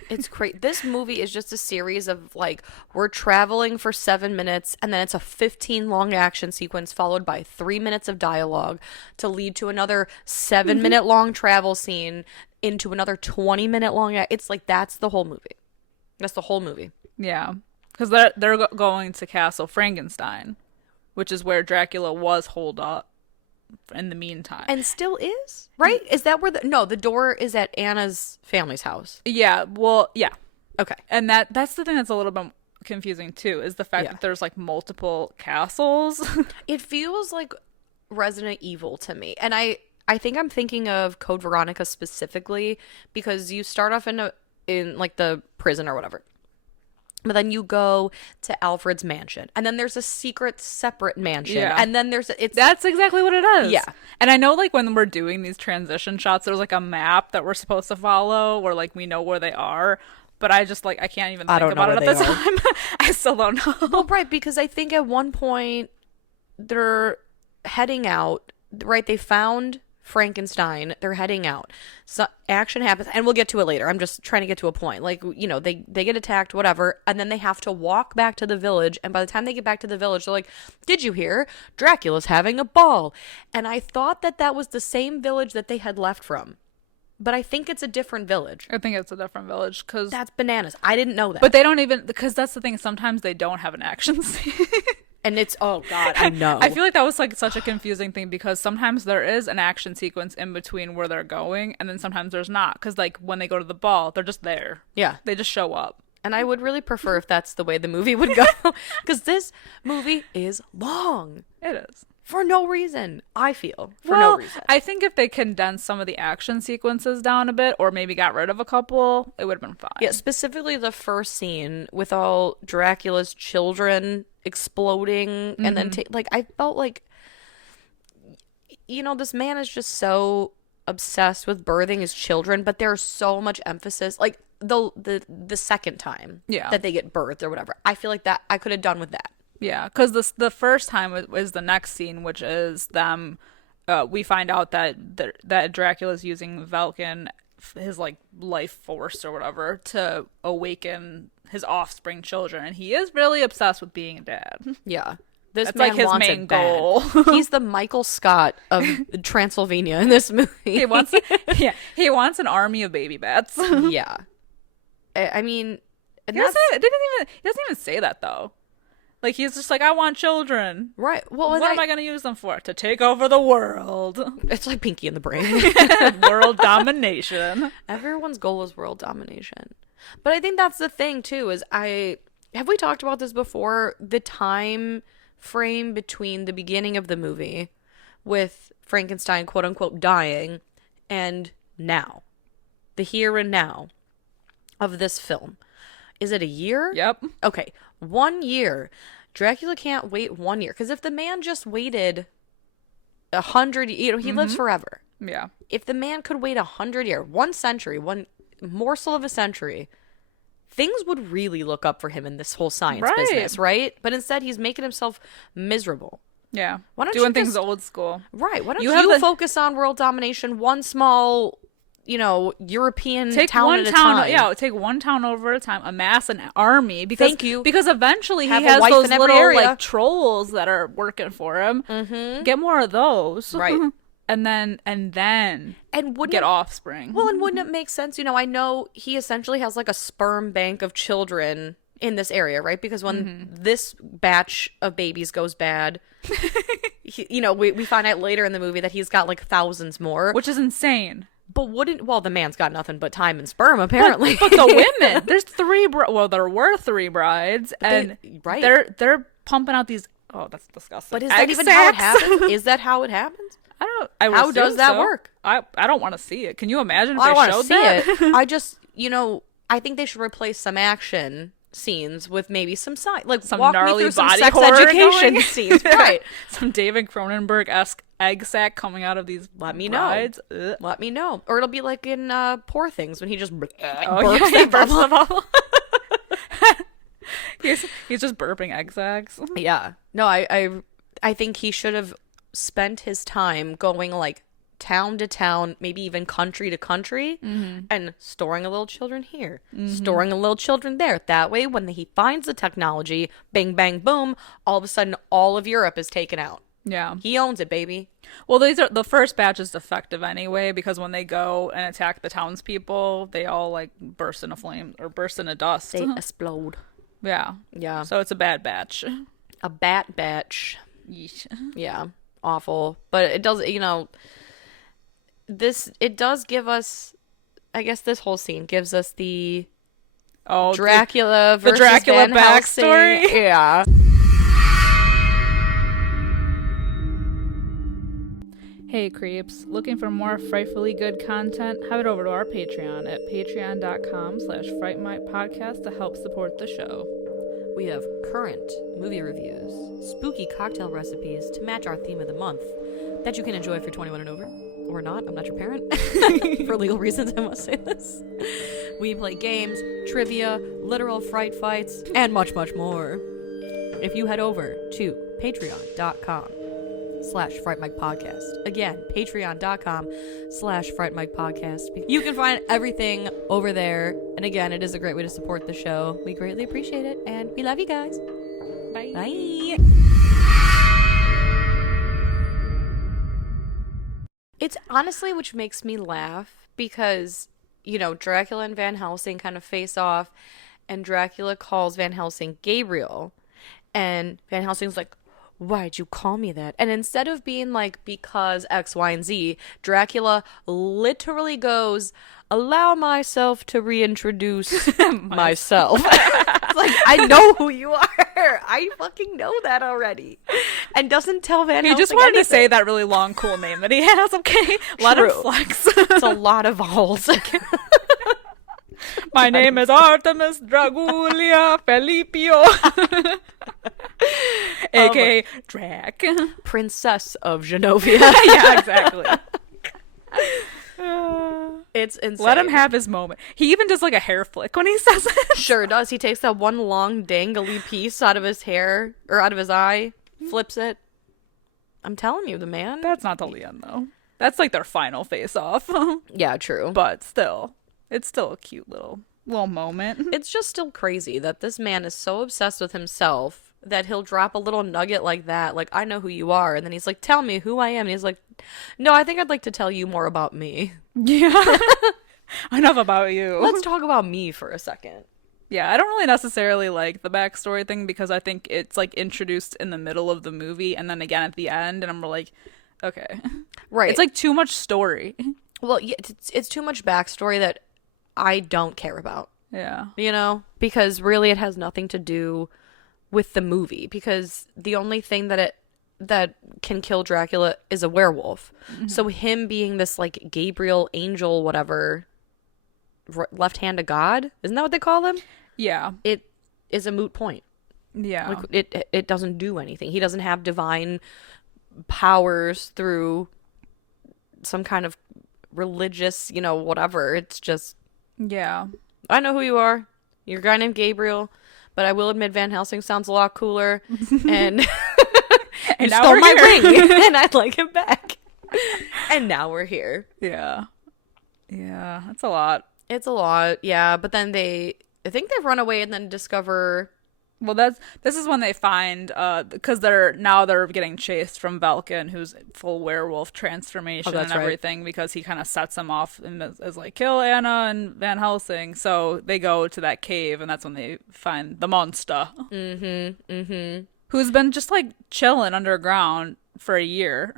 It's crazy. This movie is just a series of like, we're traveling for 7 minutes and then it's a 15 long action sequence followed by 3 minutes of dialogue to lead to another 7-minute long travel scene into another 20-minute long. It's like, that's the whole movie. That's the whole movie. yeah, because they're going to Castle Frankenstein, which is where Dracula was holed up in the meantime. And still is, right? Is that where the door is at Anna's family's house? Yeah, well, yeah. Okay. And that's the thing that's a little bit confusing too, is the fact that there's like multiple castles. It feels like Resident Evil to me. And I think I'm thinking of Code Veronica specifically because you start off in like the prison or whatever. But then you go to Alfred's mansion, and then there's a secret separate mansion, and then that's exactly what it is. Yeah. And I know, like, when we're doing these transition shots, there's like a map that we're supposed to follow, where like we know where they are. But I just like I can't even think about it at this time. I still don't know. Well, right, because I think at one point they're heading out. Right, they found Frankenstein. They're heading out. So action happens, and we'll get to it later. I'm just trying to get to a point. Like, they get attacked, whatever, and then they have to walk back to the village. And by the time they get back to the village, they're like, "Did you hear? Dracula's having a ball." And I thought that was the same village that they had left from, but I think it's a different village. I think it's a different village because That's bananas. I didn't know that. But they don't even, because that's the thing. Sometimes they don't have an action scene. And it's, oh God, I know. I feel like that was like such a confusing thing because sometimes there is an action sequence in between where they're going, and then sometimes there's not. Because like when they go to the ball, they're just there. Yeah. They just show up. And I would really prefer if that's the way the movie would go. Because this movie is long. It is. For no reason, I feel. For no reason. I think if they condensed some of the action sequences down a bit, or maybe got rid of a couple, it would have been fine. Yeah, specifically the first scene with all Dracula's children exploding, and then like I felt like, this man is just so obsessed with birthing his children, but there's so much emphasis, like the second time that they get birthed or whatever. I feel like that I could have done with that. Yeah, because the first time is the next scene, which is them. We find out that Dracula's using Velkin, his like life force or whatever, to awaken his offspring children, and he is really obsessed with being a dad. Yeah, this That's man like his wants main it bad. goal. He's the Michael Scott of Transylvania in this movie. He wants an army of baby bats. Yeah, I mean, He doesn't even say that though. Like, he's just like, I want children. Right. Well, what am I going to use them for? To take over the world. It's like Pinky in the Brain. World domination. Everyone's goal is world domination. But I think that's the thing, too, is have we talked about this before? The time frame between the beginning of the movie with Frankenstein, quote unquote, dying, and now. The here and now of this film. Is it a year? Yep. Okay. 1 year. Dracula can't wait 1 year. Because if the man just waited 100, he lives forever. Yeah. If the man could wait 100 years, 1 century, one morsel of a century, things would really look up for him in this whole science business, right? But instead, he's making himself miserable. Yeah. Why don't doing you things old school. Right. Why don't you focus on world domination, one small, European town at a time? Yeah, take one town over at a time, amass an army. Because, Thank you. Because eventually Have he a has wife those in every little area. like trolls that are working for him. Mm-hmm. Get more of those. Right. and then get offspring. Well, and wouldn't it make sense? I know he essentially has like a sperm bank of children in this area, right? Because when this batch of babies goes bad, we find out later in the movie that he's got like thousands more. Which is insane. But the man's got nothing but time and sperm, apparently. But the women, there's there were 3 brides, and they're they're pumping out these. Oh, that's disgusting. But is that even how it happens? Is that how it happens? How does that work? I don't want to see it. Can you imagine if I they want to showed see that? it. I just, I think they should replace some action scenes with maybe some like Some walk me gnarly through some body sex horror education going. scenes, right? Some David Cronenberg-esque egg sack coming out of these Let me brides. know. Ugh. Let me know. Or it'll be like in Poor Things when he just burps He that burps bubble. the bubble. He's just burping egg sacks. Yeah. No, I think he should have spent his time going like town to town, maybe even country to country, and storing a little children here, storing a little children there. That way, when he finds the technology, bang, bang, boom, all of a sudden, all of Europe is taken out. Yeah. He owns it, baby. Well, the first batch is defective anyway, because when they go and attack the townspeople, they all like burst into flames or burst into dust. They explode. Yeah. Yeah. So it's a bad batch. A bat batch. Yeesh. Yeah. Awful. But it does, it does give us, I guess this whole scene gives us the Dracula versus the Dracula Van Helsing. backstory. Yeah. Hey creeps, looking for more frightfully good content? Head over to our Patreon at patreon.com/Fright Mic podcast to help support the show. We have current movie reviews, spooky cocktail recipes to match our theme of the month that you can enjoy if you're 21 and over. Or not, I'm not your parent. For legal reasons, I must say this. We play games, trivia, literal fright fights, and much, much more. If you head over to patreon.com/Fright Mic Podcast. Again, patreon.com/Fright Mic Podcast. You can find everything over there. And again, it is a great way to support the show. We greatly appreciate it. And we love you guys. Bye. Bye. It's honestly which makes me laugh because, Dracula and Van Helsing kind of face off, and Dracula calls Van Helsing Gabriel, and Van Helsing's like, why'd you call me that? And instead of being like, because X, Y, and Z, Dracula literally goes, allow myself to reintroduce myself. It's like, I know who you are. I fucking know that already. And doesn't tell Van Helsing He just wanted anything. to say that really long, cool name that he has, okay? Let him flex. It's a lot of vowels. My name is Artemis Dragulia Felipio. A.K.A. Drac. Princess of Genovia. Yeah, exactly. It's insane. Let him have his moment. He even does like a hair flick when he says it. Sure does. He takes that one long dangly piece out of his hair, or out of his eye, flips it. I'm telling you, the man. That's not till the end, though. That's like their final face-off. Yeah, true. But still, it's still a cute little moment. It's just still crazy that this man is so obsessed with himself that he'll drop a little nugget like that, like, I know who you are, and then he's like, tell me who I am, and he's like, no, I think I'd like to tell you more about me. Yeah. Enough about you. Let's talk about me for a second. Yeah, I don't really necessarily like the backstory thing because I think it's like introduced in the middle of the movie and then again at the end, and I'm like, okay. Right. It's like too much story. Well, yeah, it's too much backstory that I don't care about. Yeah. Because really it has nothing to do with the movie, because the only thing that can kill Dracula is a werewolf. Mm-hmm. So him being this like Gabriel angel, whatever, left hand of God, isn't that what they call him? Yeah. It is a moot point. Yeah. Like it doesn't do anything. He doesn't have divine powers through some kind of religious, whatever. It's just, yeah. I know who you are. You're a guy named Gabriel, but I will admit Van Helsing sounds a lot cooler. And and you stole my ring, and I'd like it back. And now we're here. Yeah. Yeah, that's a lot. It's a lot, yeah. But then I think they run away and then discover. Well, this is when they find, because they're getting chased from Velkin, who's full werewolf transformation and everything, right. Because he kind of sets them off and is like, kill Anna and Van Helsing. So they go to that cave, and that's when they find the monster. Mm-hmm. Mm-hmm. Who's been just like chilling underground for a year.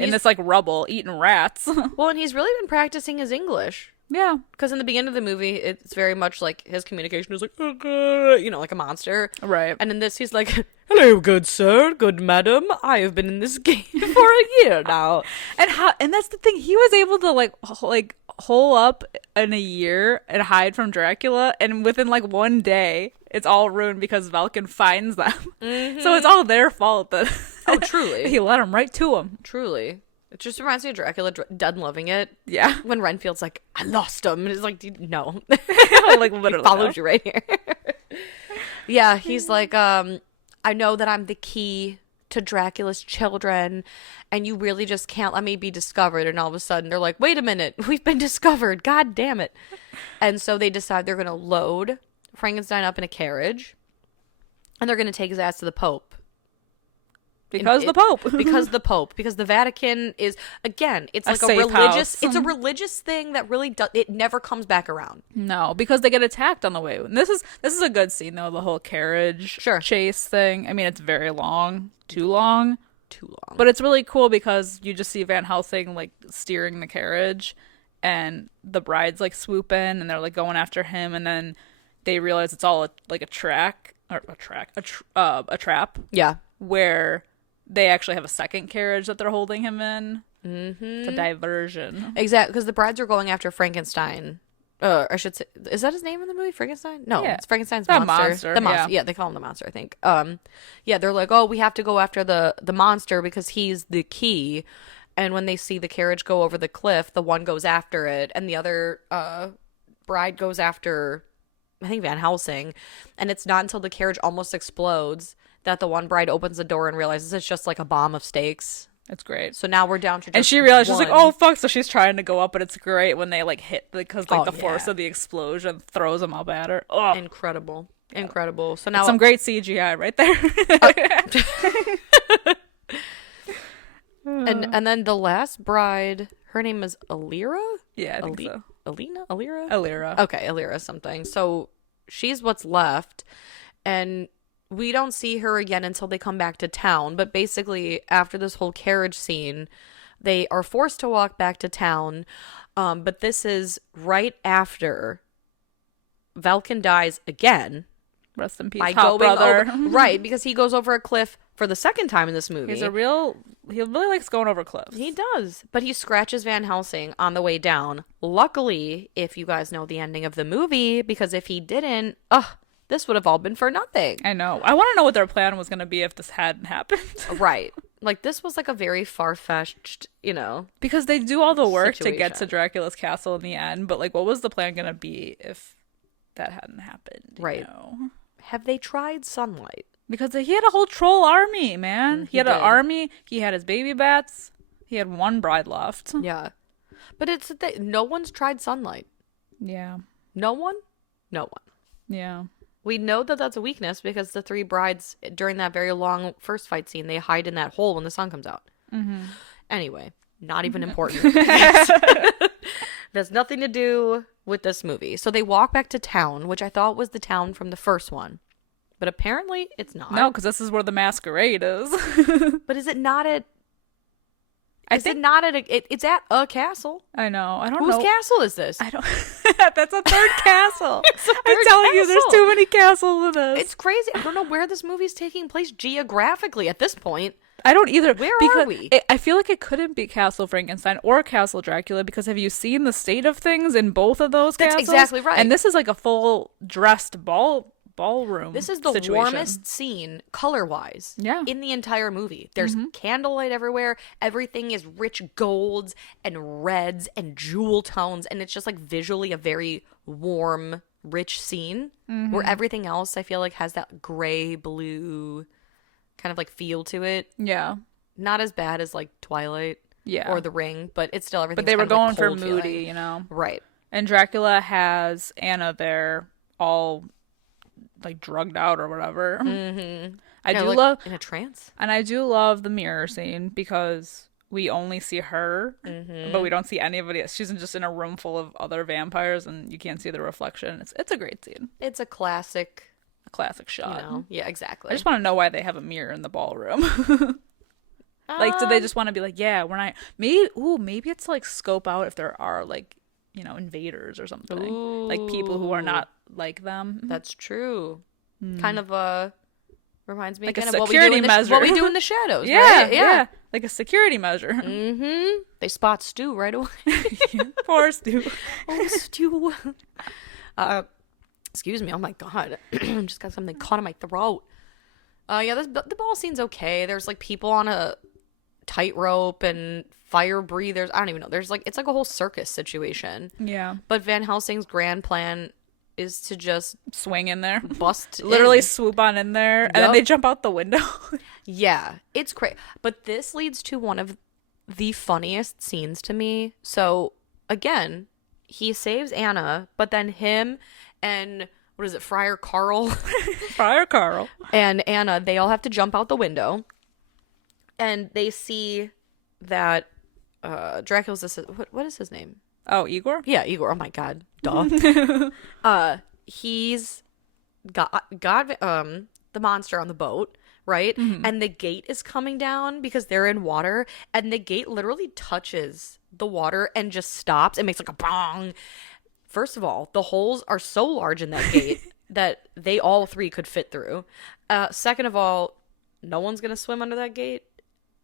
in this like rubble eating rats. Well, and he's really been practicing his English. Yeah. Because in the beginning of the movie, it's very much like his communication is like, like a monster. Right. And in this, he's like, hello, good sir, good madam. I have been in this game for a year now. And that's the thing. He was able to like hole up in a year and hide from Dracula. And within like one day, it's all ruined because Valken finds them. Mm-hmm. So it's all their fault that truly. He led him right to him. Truly. It just reminds me of Dracula dead loving it. Yeah. When Renfield's like, I lost him. And it's like, no. Like, literally. He followed you right here. Yeah, he's like, I know that I'm the key to Dracula's children, and you really just can't let me be discovered. And all of a sudden, they're like, wait a minute. We've been discovered. God damn it. And so they decide they're going to load Frankenstein up in a carriage, and they're going to take his ass to the Pope. Because the Pope. Because the Vatican is, again, it's like a religious house. It's a religious thing that really it never comes back around. No, because they get attacked on the way. And this is a good scene though, the whole carriage chase thing. I mean, it's very long, too long. But it's really cool because you just see Van Helsing like steering the carriage, and the brides like swoop in and they're like going after him, and then they realize it's all a trap. Yeah. Where they actually have a second carriage that they're holding him in. Mm-hmm. It's a diversion. Exactly, because the brides are going after Frankenstein. I should say, is that his name in the movie? Frankenstein? No, it's Frankenstein's monster. The monster. Yeah, they call him the monster, I think. Yeah, they're like, oh, we have to go after the monster because he's the key. And when they see the carriage go over the cliff, the one goes after it, and the other bride goes after, I think, Van Helsing. And it's not until the carriage almost explodes that the one bride opens the door and realizes it's just like a bomb of stakes. It's great. So now we're down to just and she realizes, she's like, oh, fuck. So she's trying to go up, but it's great when they like hit because like the force of the explosion throws them up at her. Oh. Incredible. So now it's some great CGI right there. And then the last bride, her name is Alira? Yeah, I think so. Alira? Alira. Okay, Alira something. So she's what's left, and we don't see her again until they come back to town. But basically, after this whole carriage scene, they are forced to walk back to town. But this is right after Valken dies again. Rest in peace, hot brother. Right, because he goes over a cliff for the second time in this movie. He really likes going over cliffs. He does. But he scratches Van Helsing on the way down. Luckily, if you guys know the ending of the movie, because if he didn't, this would have all been for nothing. I know. I want to know what their plan was going to be if this hadn't happened. Right. Like, this was like a very far-fetched, because they do all the work situation to get to Dracula's castle in the end, but like, what was the plan going to be if that hadn't happened? Right. Have they tried sunlight? Because he had a whole troll army, man. He had an army. He had his baby bats. He had one bride left. Yeah. But it's that no one's tried sunlight. Yeah. No one? No one. Yeah. We know that that's a weakness because the three brides, during that very long first fight scene, they hide in that hole when the sun comes out. Mm-hmm. Anyway, not even important. There's nothing to do with this movie. So they walk back to town, which I thought was the town from the first one. But apparently it's not. No, because this is where the masquerade is. But is it not at... It's at a castle. I know. I don't know. Whose castle is this? I don't... That's a third castle. I'm telling you, there's too many castles in this. It's crazy. I don't know where this movie's taking place geographically at this point. I don't either. Where are we? I feel like it couldn't be Castle Frankenstein or Castle Dracula because have you seen the state of things in both of those castles? That's exactly right. And this is like a full dressed ballroom. This is the situation. warmest scene color-wise in the entire movie. There's candlelight everywhere. Everything is rich golds and reds and jewel tones, and it's just like visually a very warm, rich scene where everything else I feel like has that gray blue kind of like feel to it. Yeah. Not as bad as like Twilight or The Ring, but it's still everything. But they were going for moody, feeling. Right. And Dracula has Anna there all like drugged out or whatever. Mm-hmm. I do love in a trance. And I do love the mirror scene because we only see her, but we don't see anybody else. She's just in a room full of other vampires and you can't see the reflection. It's a great scene. It's a classic shot. Yeah, exactly. I just want to know why they have a mirror in the ballroom. Like, do they just want to be like, yeah, we're not, maybe it's like scope out if there are like, invaders or something. Ooh. Like people who are not like them. That's true. Kind of reminds me like again a of security measure. what we do in the shadows, Yeah, right? yeah. Like a security measure. Mm-hmm. They spot Stu right away. Poor Stu. Oh, Stu. Excuse me. Oh my god. Just got something caught in my throat. Yeah, the ball scene's okay. There's like people on a tightrope and fire breathers. I don't even know. It's like a whole circus situation. Yeah. But Van Helsing's grand plan is to just swing in there, bust, literally in. Swoop on in there, and then they jump out the window. Yeah, it's crazy. But this leads to one of the funniest scenes to me. So again, he saves Anna, but then him and what is it, Friar Carl? Friar Carl and Anna, they all have to jump out the window, and they see that Dracula's what is his name? Oh, Igor? Yeah, Igor. Oh my god. Duh. He's got the monster on the boat, right? Mm-hmm. And the gate is coming down because they're in water, and the gate literally touches the water and just stops and makes like a bong. First of all, the holes are so large in that gate that they all three could fit through. Second of all, no one's gonna swim under that gate.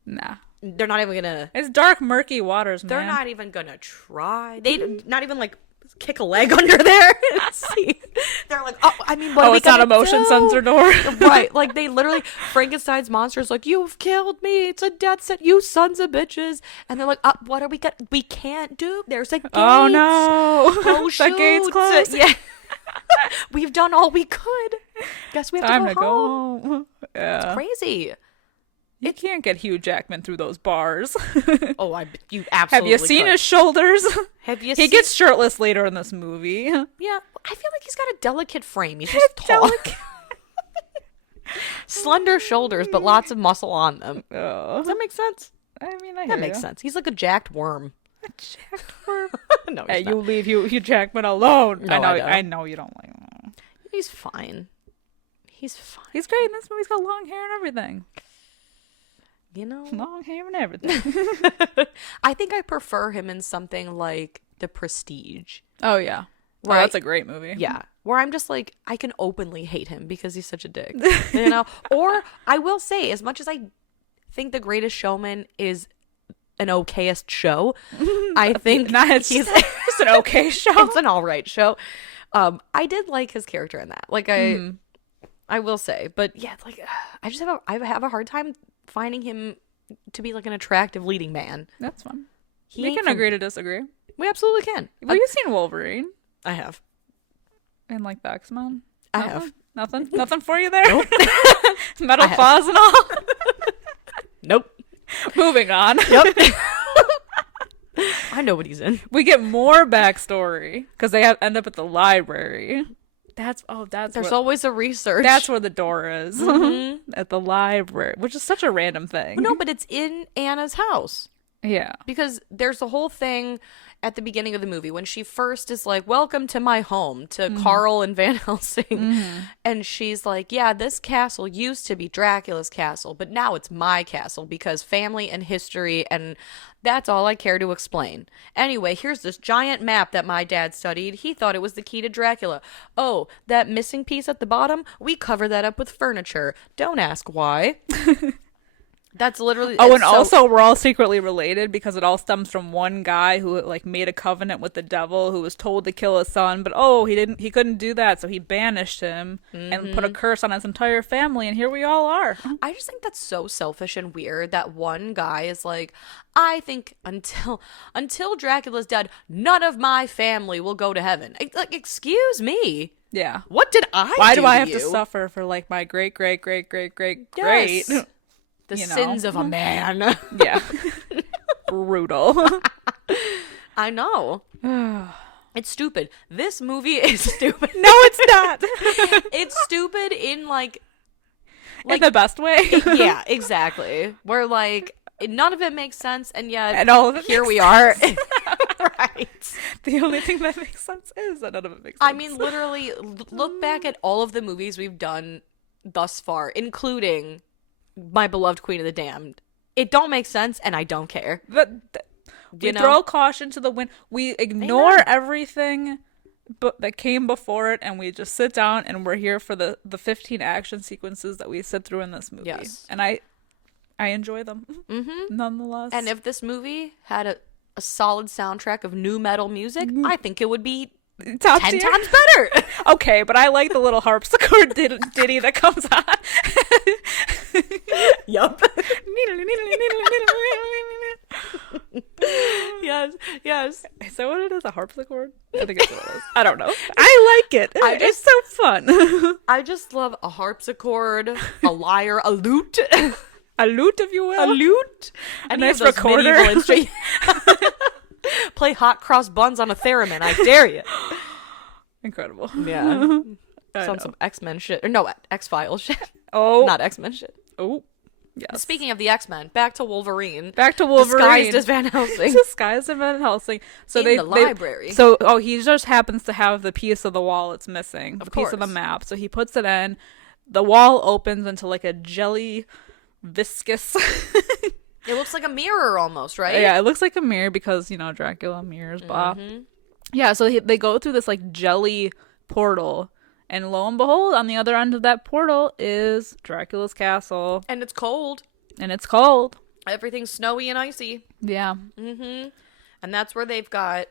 Nah. They're not even gonna. It's dark, murky waters, man. They're not even gonna try. They not even like kick a leg under there. See, they're like, oh, I mean, what are we it's not a motion sensor door, right? Like they literally, Frankenstein's monster's like, you've killed me. It's a death set, you sons of bitches. And they're like, what are we gonna? We can't do. There's a gate. Oh no! Oh shoot! The gate's closed. Yeah. We've done all we could. Guess we have Time to go home. Yeah. It's crazy. You can't get Hugh Jackman through those bars. Oh, you absolutely Have you seen his shoulders? Have you He gets shirtless later in this movie. Yeah, I feel like he's got a delicate frame. He's just tall. Slender shoulders, but lots of muscle on them. Oh. Does that make sense? I mean, that makes sense. He's like a jacked worm. A jacked worm? No, hey, you leave Hugh Jackman alone. No, I know you don't like him. He's fine. He's fine. He's great in this movie. He's got long hair and everything. Long hair and everything. I think I prefer him in something like The Prestige. Oh, yeah. Well, that's a great movie. Yeah. Where I'm just like, I can openly hate him because he's such a dick. Or I will say, as much as I think The Greatest Showman is an okayest show, I think he's just an okay show. It's an all right show. I did like his character in that. Like, I will say. But yeah, like, I have a hard time finding him to be like an attractive leading man. That's fun. We can agree to disagree. We absolutely can. Well, you've seen Wolverine. I have. And like the X-Men? I have. Nothing for you there? Nope. Metal claws and all? Nope. Moving on. Yep. I know what he's in. We get more backstory because they end up at the library. There's always a research. That's where the door is. Mm-hmm. At the library, which is such a random thing. No, but it's in Anna's house. Yeah. Because there's a whole thing at the beginning of the movie when she first is like, welcome to my home, to Carl and Van Helsing. Mm-hmm. And she's like, yeah, this castle used to be Dracula's castle, but now it's my castle because family and history, and that's all I care to explain. Anyway, here's this giant map that my dad studied. He thought it was the key to Dracula. Oh, that missing piece at the bottom? We cover that up with furniture. Don't ask why. That's literally. Oh, and also we're all secretly related because it all stems from one guy who like made a covenant with the devil, who was told to kill his son, but he couldn't do that, so he banished him and put a curse on his entire family, and here we all are. I just think that's so selfish and weird that one guy is like, I think until Dracula's dead, none of my family will go to heaven. Like, excuse me. Yeah. What did I Why do do I to have you? to suffer for like my great great great great great Yes. great? The sins of a man. Yeah. Brutal. I know. It's stupid. This movie is stupid. No, it's not. It's stupid in like in the best way. Yeah, exactly. Where like none of it makes sense, and yet and all of it here we are. Right. The only thing that makes sense is that none of it makes sense. I mean, literally, look back at all of the movies we've done thus far, including My Beloved Queen of the Damned. It don't make sense, and I don't care. But we throw caution to the wind. We ignore everything that came before it, and we just sit down, and we're here for the 15 action sequences that we sit through in this movie. Yes. And I enjoy them, nonetheless. And if this movie had a solid soundtrack of nu metal music, I think it would be top 10 tier. times better. Okay, but I like the little harpsichord ditty that comes on. Yup. Yes. Is that what it is? A harpsichord? I think it's what it is. I don't know. I like it. It's so fun. I just love a harpsichord, a lyre, a lute. A lute, if you will. A lute. A nice recorder. Play hot cross buns on a theremin. I dare you. Incredible. Yeah. Some X-Men shit. Or no, X-Files shit. Oh. Not X-Men shit. Oh. Yes. Speaking of the X-Men, back to Wolverine. Disguised as Van Helsing. Disguised as Van Helsing. So in the library. He just happens to have the piece of the wall it's missing. The piece of the map. So he puts it in. The wall opens into like a jelly viscous. It looks like a mirror almost, right? Yeah, it looks like a mirror because, Dracula, mirrors, blah. Yeah, so they go through this like jelly portal. And lo and behold, on the other end of that portal is Dracula's castle. And it's cold. Everything's snowy and icy. Yeah. And that's where they've got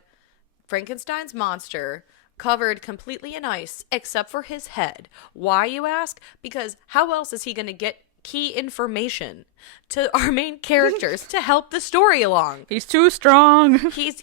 Frankenstein's monster covered completely in ice, except for his head. Why, you ask? Because how else is he going to get key information to our main characters to help the story along? He's too strong. He's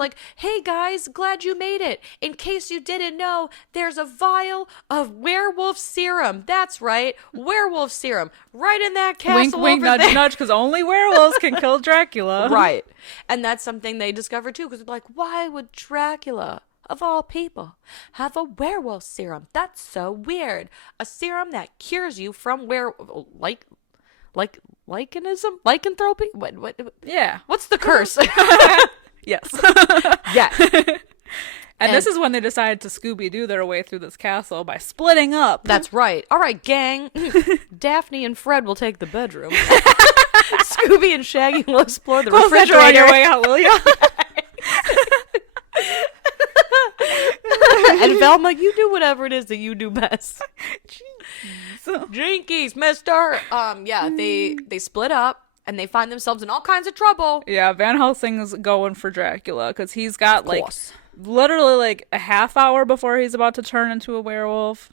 like, hey guys, glad you made it. In case you didn't know, there's a vial of werewolf serum. That's right, werewolf serum. Right in that castle. Wink, wink, over nudge, there. nudge, because only werewolves can kill Dracula. Right. And that's something they discovered too, because they're like, why would Dracula, of all people, have a werewolf serum? That's so weird. A serum that cures you from lycanthropy? What? Yeah. What's the curse? Yes. Yeah. And this is when they decided to Scooby-Doo their way through this castle by splitting up. That's right. All right, gang. Daphne and Fred will take the bedroom. Scooby and Shaggy will explore the refrigerator. On your way out, will you? And Velma, you do whatever it is that you do best. Jinkies, mister. They split up and they find themselves in all kinds of trouble. Yeah, Van Helsing's going for Dracula because he's got literally like a half hour before he's about to turn into a werewolf.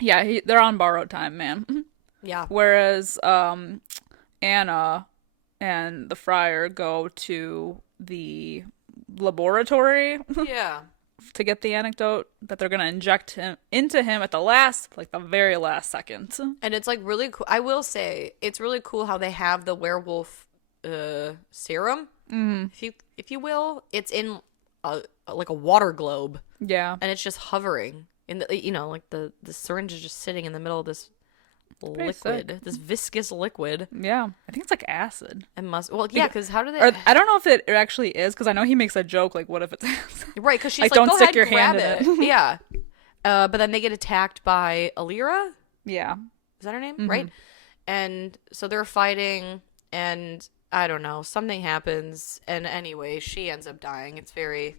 Yeah, they're on borrowed time, man. Yeah. Whereas Anna and the friar go to the laboratory. Yeah. To get the antidote that they're gonna inject into him at the very last second. And it's like really cool. I will say it's really cool how they have the werewolf serum, if you will. It's in like a water globe. Yeah, and it's just hovering in the the syringe is just sitting in the middle of this liquid, this viscous liquid. Yeah, I think it's like acid. It must. Well, yeah, because how do they? Or, I don't know if it actually is, because I know he makes a joke like, "What if it's acid?" Right, because she's like, like, "Don't go stick ahead, your grab hand in it." Yeah, but then they get attacked by Alira. Yeah, is that her name? Right, and so they're fighting, and I don't know, something happens, and anyway, she ends up dying. It's very.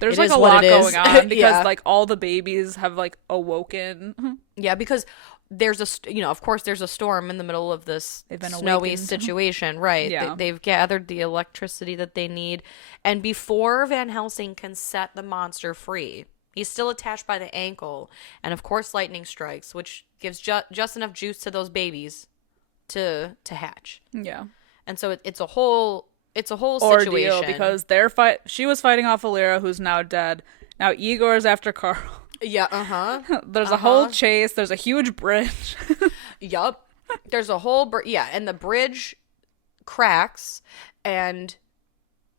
There's like a lot going on because like all the babies have like awoken. Yeah, because there's of course there's a storm in the middle of this snowy situation, right? Yeah. They've gathered the electricity that they need, and before Van Helsing can set the monster free, he's still attached by the ankle, and of course lightning strikes, which gives just enough juice to those babies to hatch. Yeah, and so it's a whole ordeal situation because she was fighting off Alira, who's now dead. Now Igor's after Carl. Yeah, There's a whole chase. There's a huge bridge. Yup. There's a whole and the bridge cracks, and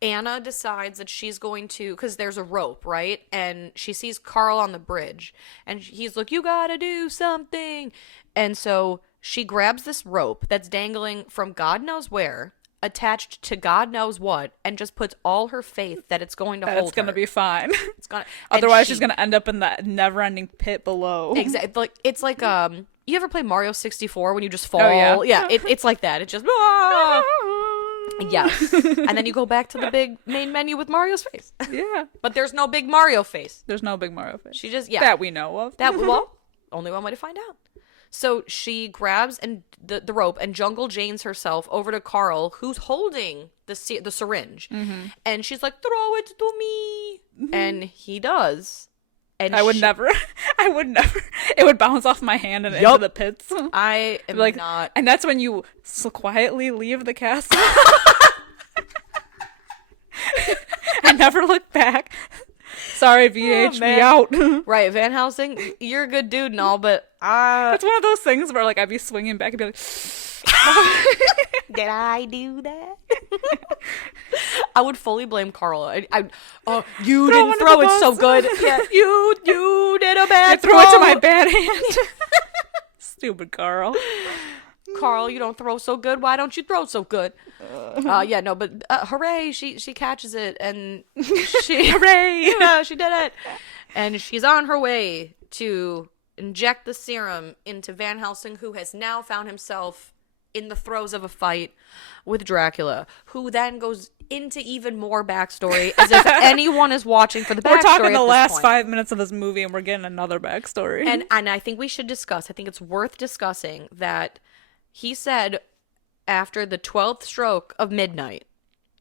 Anna decides that she's going to, because there's a rope, right? And she sees Carl on the bridge, and he's like, you gotta do something. And so she grabs this rope that's dangling from God knows where, attached to God knows what, and just puts all her faith that it's going to hold her. It's going to be fine. It's gonna. Otherwise, she's going to end up in that never-ending pit below. Exactly. Like it's like You ever play Mario 64 when you just fall? Oh, yeah. It's like that. It just yes. And then you go back to the big main menu with Mario's face. Yeah. But there's no big Mario face. There's no big Mario face. She just that we know of. Only one way to find out. So she grabs the rope and Jungle Janes herself over to Carl, who's holding the syringe. Mm-hmm. And she's like, throw it to me. Mm-hmm. And he does. And I would never. It would bounce off my hand and into the pits. I am like, not. And that's when you quietly leave the castle. I never look back. Sorry, VH, be out. Right, Van Helsing, you're a good dude and all, but it's one of those things where like I'd be swinging back and be like, did I do that? I would fully blame Carl. You didn't throw it so good. Yeah, you did a bad throw. Throw it to my bad hand. Stupid Carl. Carl, you don't throw so good. Why don't you throw so good? But hooray, she catches it and she hooray, yeah, she did it. And she's on her way to inject the serum into Van Helsing, who has now found himself in the throes of a fight with Dracula, who then goes into even more backstory, as if anyone is watching for the backstory. We're talking the last 5 minutes of this movie, and we're getting another backstory. And I think we should discuss. I think it's worth discussing that he said after the 12th stroke of midnight,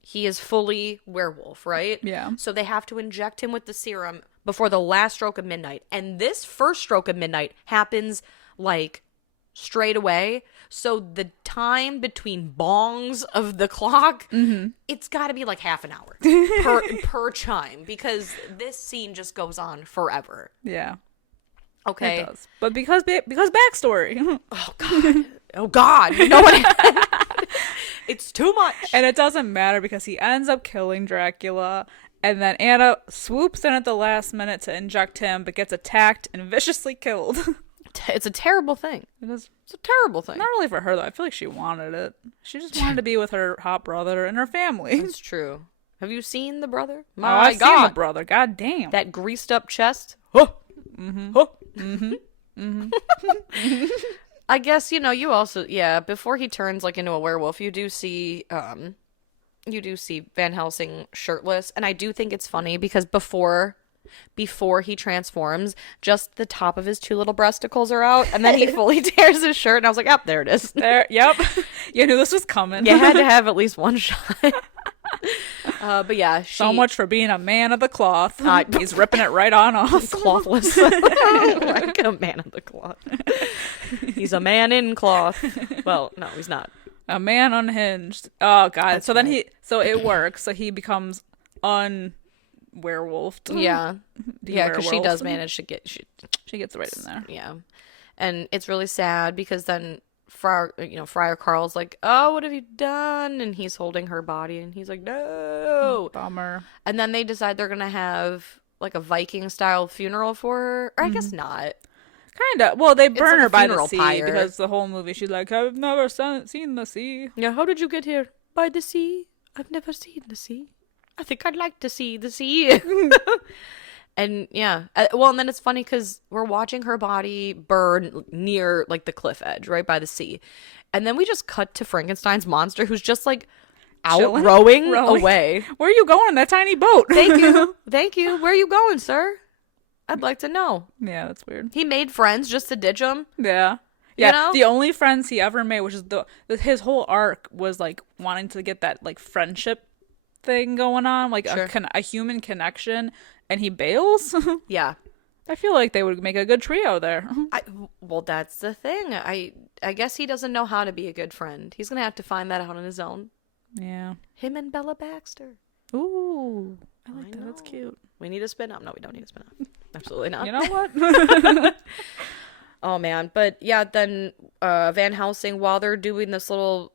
he is fully werewolf, right? Yeah. So they have to inject him with the serum before the last stroke of midnight. And this first stroke of midnight happens like straight away. So the time between bongs of the clock, it's got to be like half an hour per chime, because this scene just goes on forever. Yeah. Okay. It does. But because backstory. Oh God. You know what? It's too much. And it doesn't matter because he ends up killing Dracula. And then Anna swoops in at the last minute to inject him, but gets attacked and viciously killed. It's a terrible thing. It is. It's a terrible thing. Not really for her, though. I feel like she wanted it. She just wanted to be with her hot brother and her family. That's true. Have you seen the brother? I've seen the brother. God damn. That greased up chest. Oh. Mm-hmm. Oh. Mm-hmm. Mm-hmm. I guess, you also, before he turns like into a werewolf, you do see Van Helsing shirtless. And I do think it's funny because before he transforms, just the top of his two little breasticles are out, and then he fully tears his shirt, and I was like, there it is. There, yep. You knew this was coming. You had to have at least one shot. But yeah, so much for being a man of the cloth. He's ripping it right on off. Clothless. Like a man of the cloth. He's a man in cloth. Well, no, he's not. A man unhinged. Oh God. That's so right. Then so it works. So he becomes werewolfed. Yeah. Yeah, because she does manage to get she gets right in there. Yeah. And it's really sad because then Friar Carl's like, oh, what have you done? And he's holding her body and he's like, no. Bummer. And then they decide they're gonna have like a Viking style funeral for her. Or I guess not. Kind of. Well, they burn her by the funeral sea pyre. because the whole movie she's like, I've never seen the sea. Yeah, how did you get here? By the sea? I've never seen the sea. I think I'd like to see the sea. And yeah. And then it's funny because we're watching her body burn near like the cliff edge, right by the sea. And then we just cut to Frankenstein's monster who's just like out rowing away. Where are you going in that tiny boat? Thank you. Thank you. Where are you going, sir? I'd like to know. Yeah, that's weird. He made friends just to ditch them. Yeah. Yeah, the only friends he ever made, which is his whole arc was like wanting to get that like friendship thing going on, like a human connection, and he bails. Yeah. I feel like they would make a good trio there. Well, that's the thing. I guess he doesn't know how to be a good friend. He's going to have to find that out on his own. Yeah. Him and Bella Baxter. Ooh. I like that. That's cute. We need a spin-off. No, we don't need a spin-off. Absolutely not. You know what? Oh, man. But yeah, then Van Helsing, while they're doing this little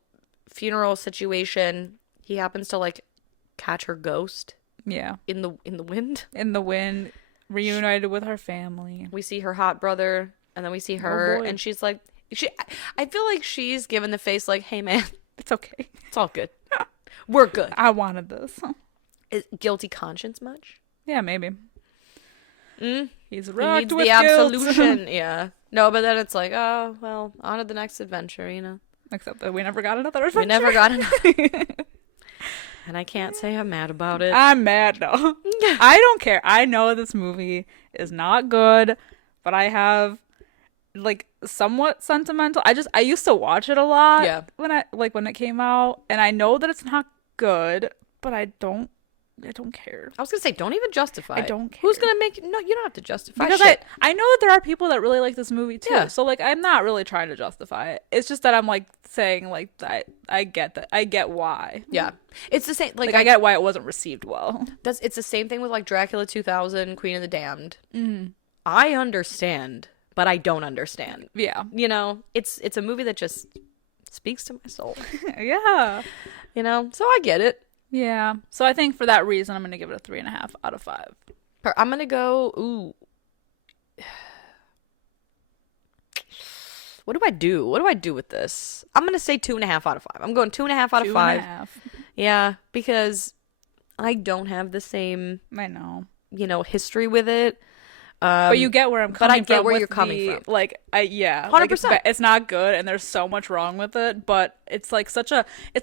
funeral situation, he happens to like catch her ghost. Yeah. In the wind. In the wind. Reunited with her family. We see her hot brother, and then we see her, and she's like, I feel like she's given the face like, hey, man. It's okay. It's all good. We're good. I wanted this. Is guilty conscience much? Yeah, maybe. He's He rocked needs with the guilt. absolution. Yeah. No, but then it's like, oh, well, on to the next adventure, you know? Except that we never got another adventure. We never got another. And I can't say I'm mad about it. I'm mad though. I don't care. I know this movie is not good, but I have like somewhat sentimental. I used to watch it a lot. Yeah. When it came out, and I know that it's not good, but I don't care. I was gonna say, don't even justify. I don't care. Who's gonna make? No, you don't have to justify. Because shit. I know that there are people that really like this movie too. Yeah. So like I'm not really trying to justify it. It's just that I'm like saying like I get that. I get why. Yeah, it's the same. Like I get why it wasn't received well. It's the same thing with like Dracula 2000, Queen of the Damned. I understand, but I don't understand. Yeah. You know, it's a movie that just speaks to my soul. Yeah. You know, so I get it. Yeah. So I think for that reason, I'm going to give it a 3.5 out of 5. I'm going to go, ooh. What do I do? What do I do with this? I'm going to say 2.5 out of 5. I'm going 2.5 out of 5. 2.5. Yeah, because I don't have the same, I know. you know, history with it. But you get where I'm coming from. But I get where you're coming from. Like, 100%. Like it's not good, and there's so much wrong with it, but it's like it's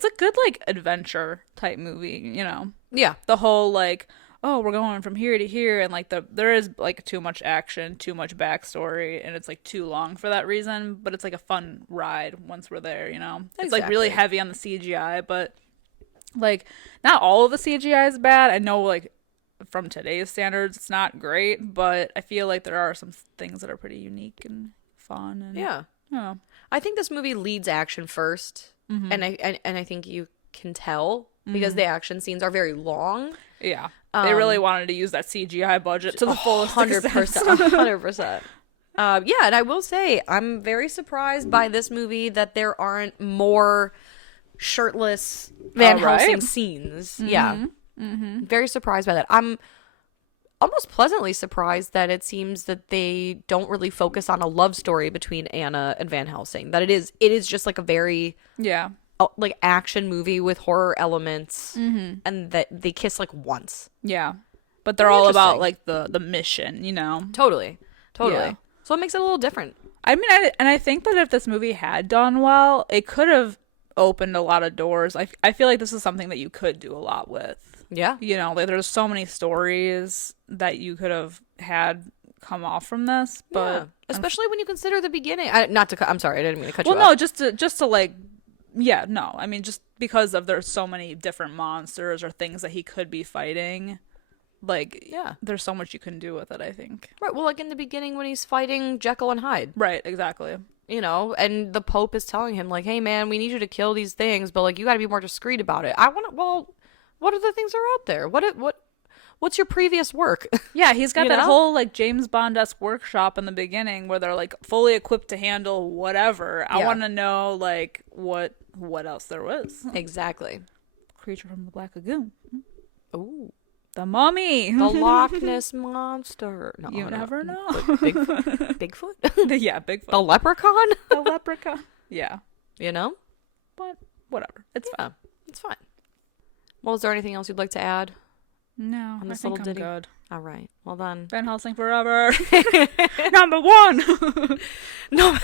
a good, like, adventure type movie, you know? Yeah. The whole, like, oh, we're going from here to here, and, like, there is, like, too much action, too much backstory, and it's, like, too long for that reason, but it's, like, a fun ride once we're there, you know? It's, like, really heavy on the CGI, but, like, not all of the CGI is bad. I know, like, from today's standards, it's not great, but I feel like there are some things that are pretty unique and fun. And yeah, I think this movie leads action first, and I think you can tell because the action scenes are very long. Yeah, they really wanted to use that CGI budget to the fullest 100%, extent. 100%. Yeah, and I will say I'm very surprised by this movie that there aren't more shirtless Van Helsing scenes. Yeah. Very surprised by that. I'm almost pleasantly surprised that it seems that they don't really focus on a love story between Anna and Van Helsing. That it is just like a very like action movie with horror elements, and that they kiss like once. Yeah, but they're all about like the mission, you know. Totally. Yeah. So it makes it a little different. I mean, I think that if this movie had done well, it could have opened a lot of doors. I feel like this is something that you could do a lot with. Yeah. You know, like there's so many stories that you could have had come off from this, but especially when you consider the beginning. I'm sorry, I didn't mean to cut you off. Well, no, just to like, no, I mean just because of there's so many different monsters or things that he could be fighting. Like, there's so much you can do with it, I think. Right. Well, like in the beginning when he's fighting Jekyll and Hyde. Right. Exactly. You know, and the Pope is telling him like, "Hey, man, we need you to kill these things, but like you got to be more discreet about it." What other things are out there? What's your previous work? Yeah, he's got that whole like James Bond-esque workshop in the beginning where they're like fully equipped to handle whatever. I want to know like what else there was. Exactly. Creature from the Black Lagoon. Ooh. The Mummy. The Loch Ness Monster. No, you never know. Bigfoot? Yeah, Bigfoot. The Leprechaun? The Leprechaun. Yeah. You know? But whatever. It's fine. It's fine. Well, is there anything else you'd like to add? No, on this I think little ditty? I'm good. All right. Well then. Van Helsing forever. Number 1. No.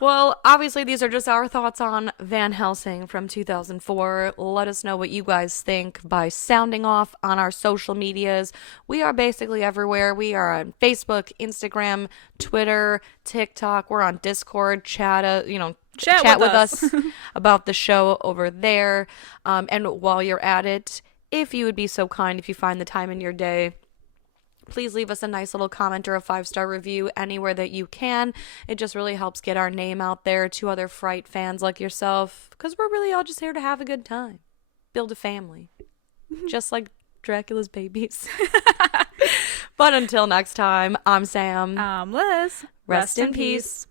Well, obviously these are just our thoughts on Van Helsing from 2004. Let us know what you guys think by sounding off on our social medias. We are basically everywhere. We are on Facebook, Instagram, Twitter, TikTok. We're on Discord. Chat with us about the show over there. And while you're at it, if you would be so kind, if you find the time in your day, please leave us a nice little comment or a 5-star review anywhere that you can. It just really helps get our name out there to other Fright fans like yourself, because we're really all just here to have a good time, build a family, just like Dracula's babies. But until next time, I'm Sam. I'm Liz. Rest in peace.